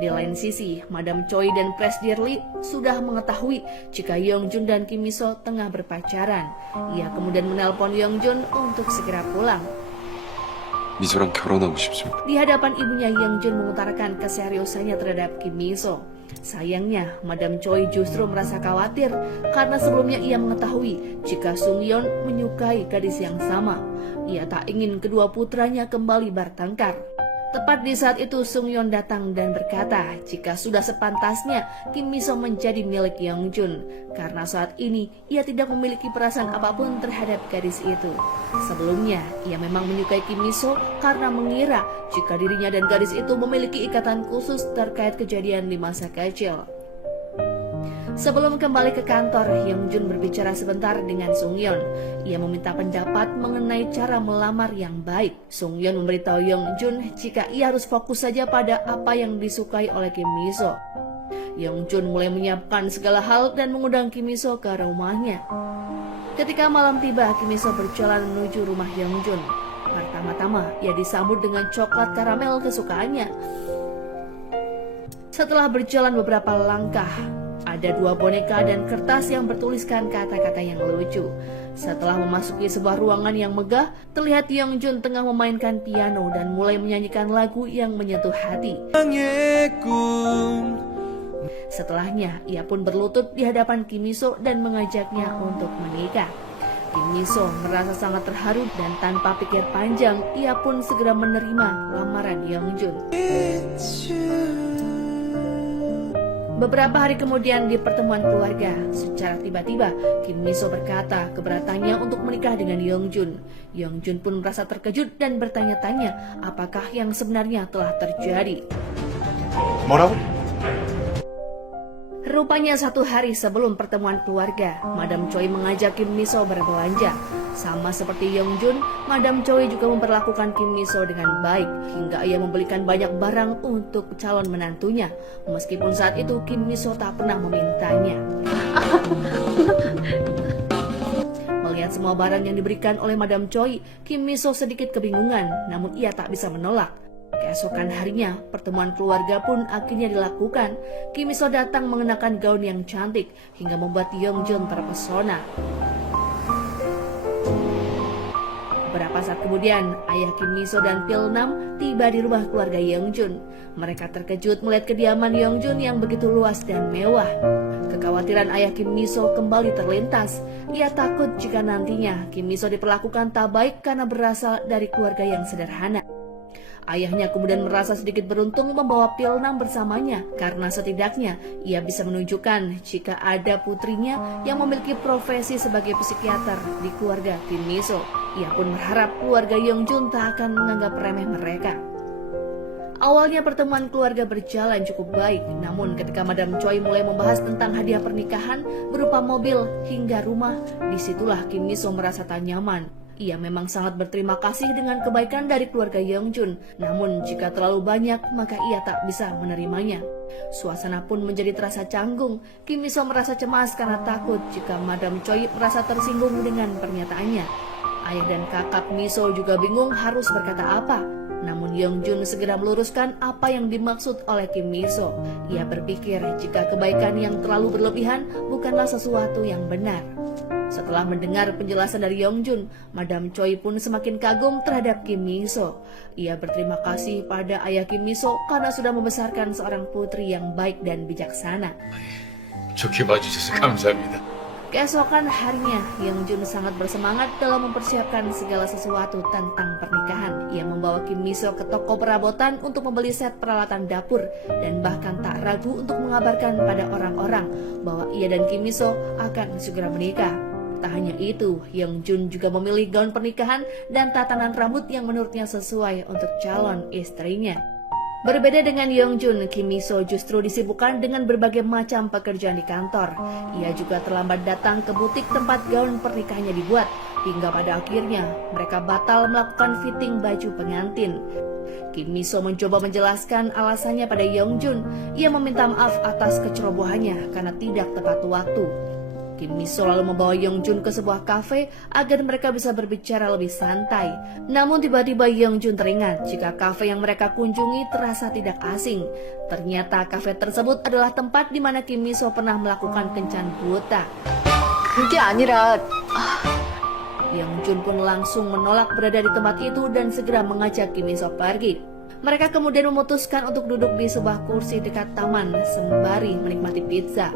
Di lain sisi, Madam Choi dan Presdir Lee sudah mengetahui jika Yongjun dan Kim Miso tengah berpacaran. Ia kemudian menelpon Yongjun untuk segera pulang. 미소랑 결혼하고 싶습니다. Di hadapan ibunya, Yongjun mengutarakan keseriusannya terhadap Kim Miso. Sayangnya, Madam Choi justru merasa khawatir karena sebelumnya ia mengetahui jika Sung Yeon menyukai gadis yang sama. Ia tak ingin kedua putranya kembali bertengkar. Tepat di saat itu Sung Yeon datang dan berkata jika sudah sepantasnya Kim Miso menjadi milik Yongjun karena saat ini ia tidak memiliki perasaan apapun terhadap gadis itu. Sebelumnya ia memang menyukai Kim Miso karena mengira jika dirinya dan gadis itu memiliki ikatan khusus terkait kejadian di masa kecil. Sebelum kembali ke kantor, Yongjun berbicara sebentar dengan Sung Yeon. Ia meminta pendapat mengenai cara melamar yang baik. Sung Yeon memberitahu Yongjun jika ia harus fokus saja pada apa yang disukai oleh Kim Miso. Yongjun mulai menyiapkan segala hal dan mengundang Kim Miso ke rumahnya. Ketika malam tiba, Kim Miso berjalan menuju rumah Yongjun. Pertama-tama, ia disambut dengan coklat karamel kesukaannya. Setelah berjalan beberapa langkah, ada 2 boneka dan kertas yang bertuliskan kata-kata yang lucu. Setelah memasuki sebuah ruangan yang megah, terlihat Yongjun tengah memainkan piano dan mulai menyanyikan lagu yang menyentuh hati. Setelahnya, ia pun berlutut di hadapan Kim Miso dan mengajaknya untuk menikah. Kim Miso merasa sangat terharu dan tanpa pikir panjang, ia pun segera menerima lamaran Yongjun. Beberapa hari kemudian di pertemuan keluarga, secara tiba-tiba Kim Miso berkata keberatannya untuk menikah dengan Yongjun. Yongjun pun merasa terkejut dan bertanya-tanya apakah yang sebenarnya telah terjadi. 뭐라고? Rupanya 1 hari sebelum pertemuan keluarga, Madam Choi mengajak Kim Miso berbelanja. Sama seperti Yongjun, Madam Choi juga memperlakukan Kim Miso dengan baik hingga ia membelikan banyak barang untuk calon menantunya. Meskipun saat itu Kim Miso tak pernah memintanya. Melihat semua barang yang diberikan oleh Madam Choi, Kim Miso sedikit kebingungan, namun ia tak bisa menolak. Keesokan harinya, pertemuan keluarga pun akhirnya dilakukan. Kim Miso datang mengenakan gaun yang cantik hingga membuat Yongjun terpesona. Beberapa saat kemudian, ayah Kim Miso dan Pil Nam tiba di rumah keluarga Yongjun. Mereka terkejut melihat kediaman Yongjun yang begitu luas dan mewah. Kekhawatiran ayah Kim Miso kembali terlintas. Ia takut jika nantinya Kim Miso diperlakukan tak baik karena berasal dari keluarga yang sederhana. Ayahnya kemudian merasa sedikit beruntung membawa Pil Nam bersamanya karena setidaknya ia bisa menunjukkan jika ada putrinya yang memiliki profesi sebagai psikiater di keluarga Kim Miso. Ia pun berharap keluarga Yongjun tak akan menganggap remeh mereka. Awalnya pertemuan keluarga berjalan cukup baik, namun ketika Madam Choi mulai membahas tentang hadiah pernikahan berupa mobil hingga rumah, disitulah Kim Miso merasa tak nyaman. Ia memang sangat berterima kasih dengan kebaikan dari keluarga Yongjun, namun jika terlalu banyak maka ia tak bisa menerimanya. Suasana pun menjadi terasa canggung. Kim Miso merasa cemas karena takut jika Madam Choi merasa tersinggung dengan pernyataannya. Ayah dan kakak Miso juga bingung harus berkata apa. Namun Yongjun segera meluruskan apa yang dimaksud oleh Kim Miso. Ia berpikir jika kebaikan yang terlalu berlebihan bukanlah sesuatu yang benar. Setelah Setelah mendengar penjelasan dari Yongjun, Madam Choi pun semakin kagum terhadap Kim Miso. Ia berterima kasih pada ayah Kim Miso karena sudah membesarkan seorang putri yang baik dan bijaksana. 좋게 봐주셔서 감사합니다. Keesokan harinya, Yongjun sangat bersemangat dalam mempersiapkan segala sesuatu tentang pernikahan. Ia membawa Kim Miso ke toko perabotan untuk membeli set peralatan dapur dan bahkan tak ragu untuk mengabarkan pada orang-orang bahwa ia dan Kim Miso akan segera menikah. Tak hanya itu, Yongjun juga memilih gaun pernikahan dan tatanan rambut yang menurutnya sesuai untuk calon istrinya. Berbeda dengan Yongjun, Kim Miso justru disibukkan dengan berbagai macam pekerjaan di kantor. Ia juga terlambat datang ke butik tempat gaun pernikahannya dibuat, hingga pada akhirnya mereka batal melakukan fitting baju pengantin. Kim Miso mencoba menjelaskan alasannya pada Yongjun. Ia meminta maaf atas kecerobohannya karena tidak tepat waktu. Kim Miso lalu membawa Yongjun ke sebuah kafe agar mereka bisa berbicara lebih santai. Namun tiba-tiba Yongjun teringat jika kafe yang mereka kunjungi terasa tidak asing. Ternyata kafe tersebut adalah tempat di mana Kim Miso pernah melakukan kencan buta. 그게 아니라 Yongjun pun langsung menolak berada di tempat itu dan segera mengajak Kim Miso pergi. Mereka kemudian memutuskan untuk duduk di sebuah kursi dekat taman sembari menikmati pizza.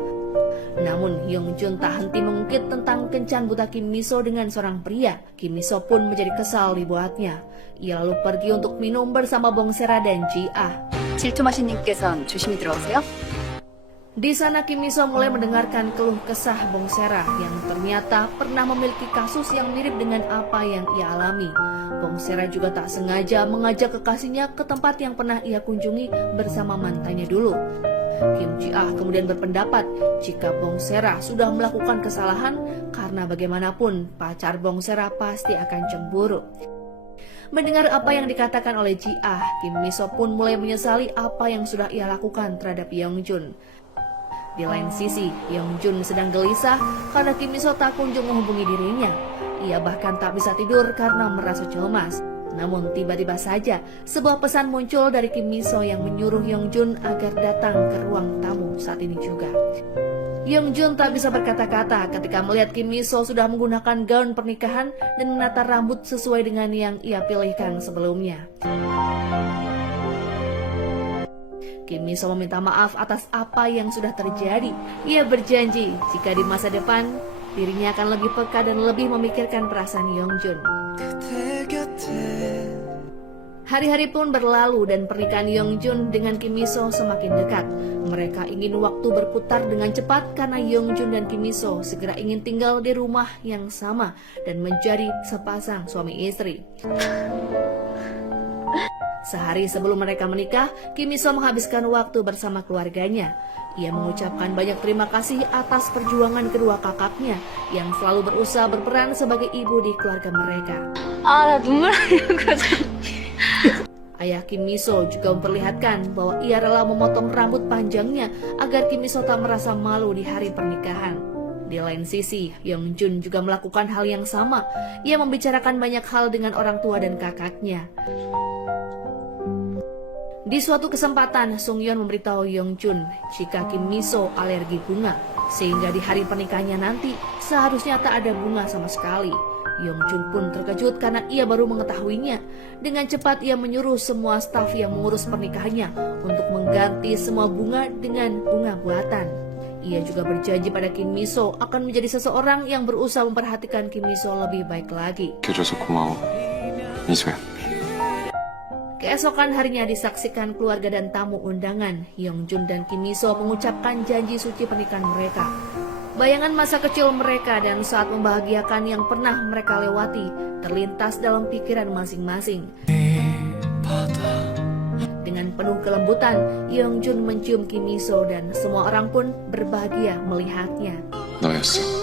Namun Yongjun tak henti mengungkit tentang kencan buta Kim Miso dengan seorang pria. Kim Miso pun menjadi kesal dibuatnya. Ia lalu pergi untuk minum bersama Bongsera dan Ji-ah. 질투마신님께선 조심히 들어오세요. Di sana Kim Miso mulai mendengarkan keluh kesah Bongsera yang ternyata pernah memiliki kasus yang mirip dengan apa yang ia alami. Bongsera juga tak sengaja mengajak kekasihnya ke tempat yang pernah ia kunjungi bersama mantannya dulu. Kim Ji-ah kemudian berpendapat jika Bongsera sudah melakukan kesalahan karena bagaimanapun pacar Bongsera pasti akan cemburu. Mendengar apa yang dikatakan oleh Ji-ah, Kim Miso pun mulai menyesali apa yang sudah ia lakukan terhadap Yongjun. Di lain sisi, Yongjun sedang gelisah karena Kim Miso tak kunjung menghubungi dirinya. Ia bahkan tak bisa tidur karena merasa cemas. Namun tiba-tiba saja sebuah pesan muncul dari Kim Miso yang menyuruh Yongjun agar datang ke ruang tamu saat ini juga. Yongjun tak bisa berkata-kata ketika melihat Kim Miso sudah menggunakan gaun pernikahan dan menata rambut sesuai dengan yang ia pilihkan sebelumnya. Kim Miso meminta maaf atas apa yang sudah terjadi. Ia berjanji jika di masa depan dirinya akan lebih peka dan lebih memikirkan perasaan Yongjun. Hari-hari pun berlalu dan pernikahan Yongjun dengan Kim Miso semakin dekat. Mereka ingin waktu berputar dengan cepat karena Yongjun dan Kim Miso segera ingin tinggal di rumah yang sama dan menjadi sepasang suami istri. Sehari sebelum mereka menikah, Kim Miso menghabiskan waktu bersama keluarganya. Ia mengucapkan banyak terima kasih atas perjuangan kedua kakaknya yang selalu berusaha berperan sebagai ibu di keluarga mereka. 나 눈물 나려고. Ayah Kim Miso juga memperlihatkan bahwa ia rela memotong rambut panjangnya agar Kim Miso tak merasa malu di hari pernikahan. Di lain sisi, Yongjun juga melakukan hal yang sama. Ia membicarakan banyak hal dengan orang tua dan kakaknya. Di suatu kesempatan, Sungyeon memberitahu Yongjun jika Kim Miso alergi bunga, sehingga di hari pernikahannya nanti seharusnya tak ada bunga sama sekali. Yongjun pun terkejut karena ia baru mengetahuinya. Dengan cepat ia menyuruh semua staf yang mengurus pernikahannya untuk mengganti semua bunga dengan bunga buatan. Ia juga berjanji pada Kim Miso akan menjadi seseorang yang berusaha memperhatikan Kim Miso lebih baik lagi. 해줘서 고마워, 미소야. Keesokan harinya disaksikan keluarga dan tamu undangan. Yongjun dan Kim Miso mengucapkan janji suci pernikahan mereka. Bayangan masa kecil mereka dan saat membahagiakan yang pernah mereka lewati terlintas dalam pikiran masing-masing. Dengan penuh kelembutan, Yongjun mencium Kim Miso dan semua orang pun berbahagia melihatnya. 너였어.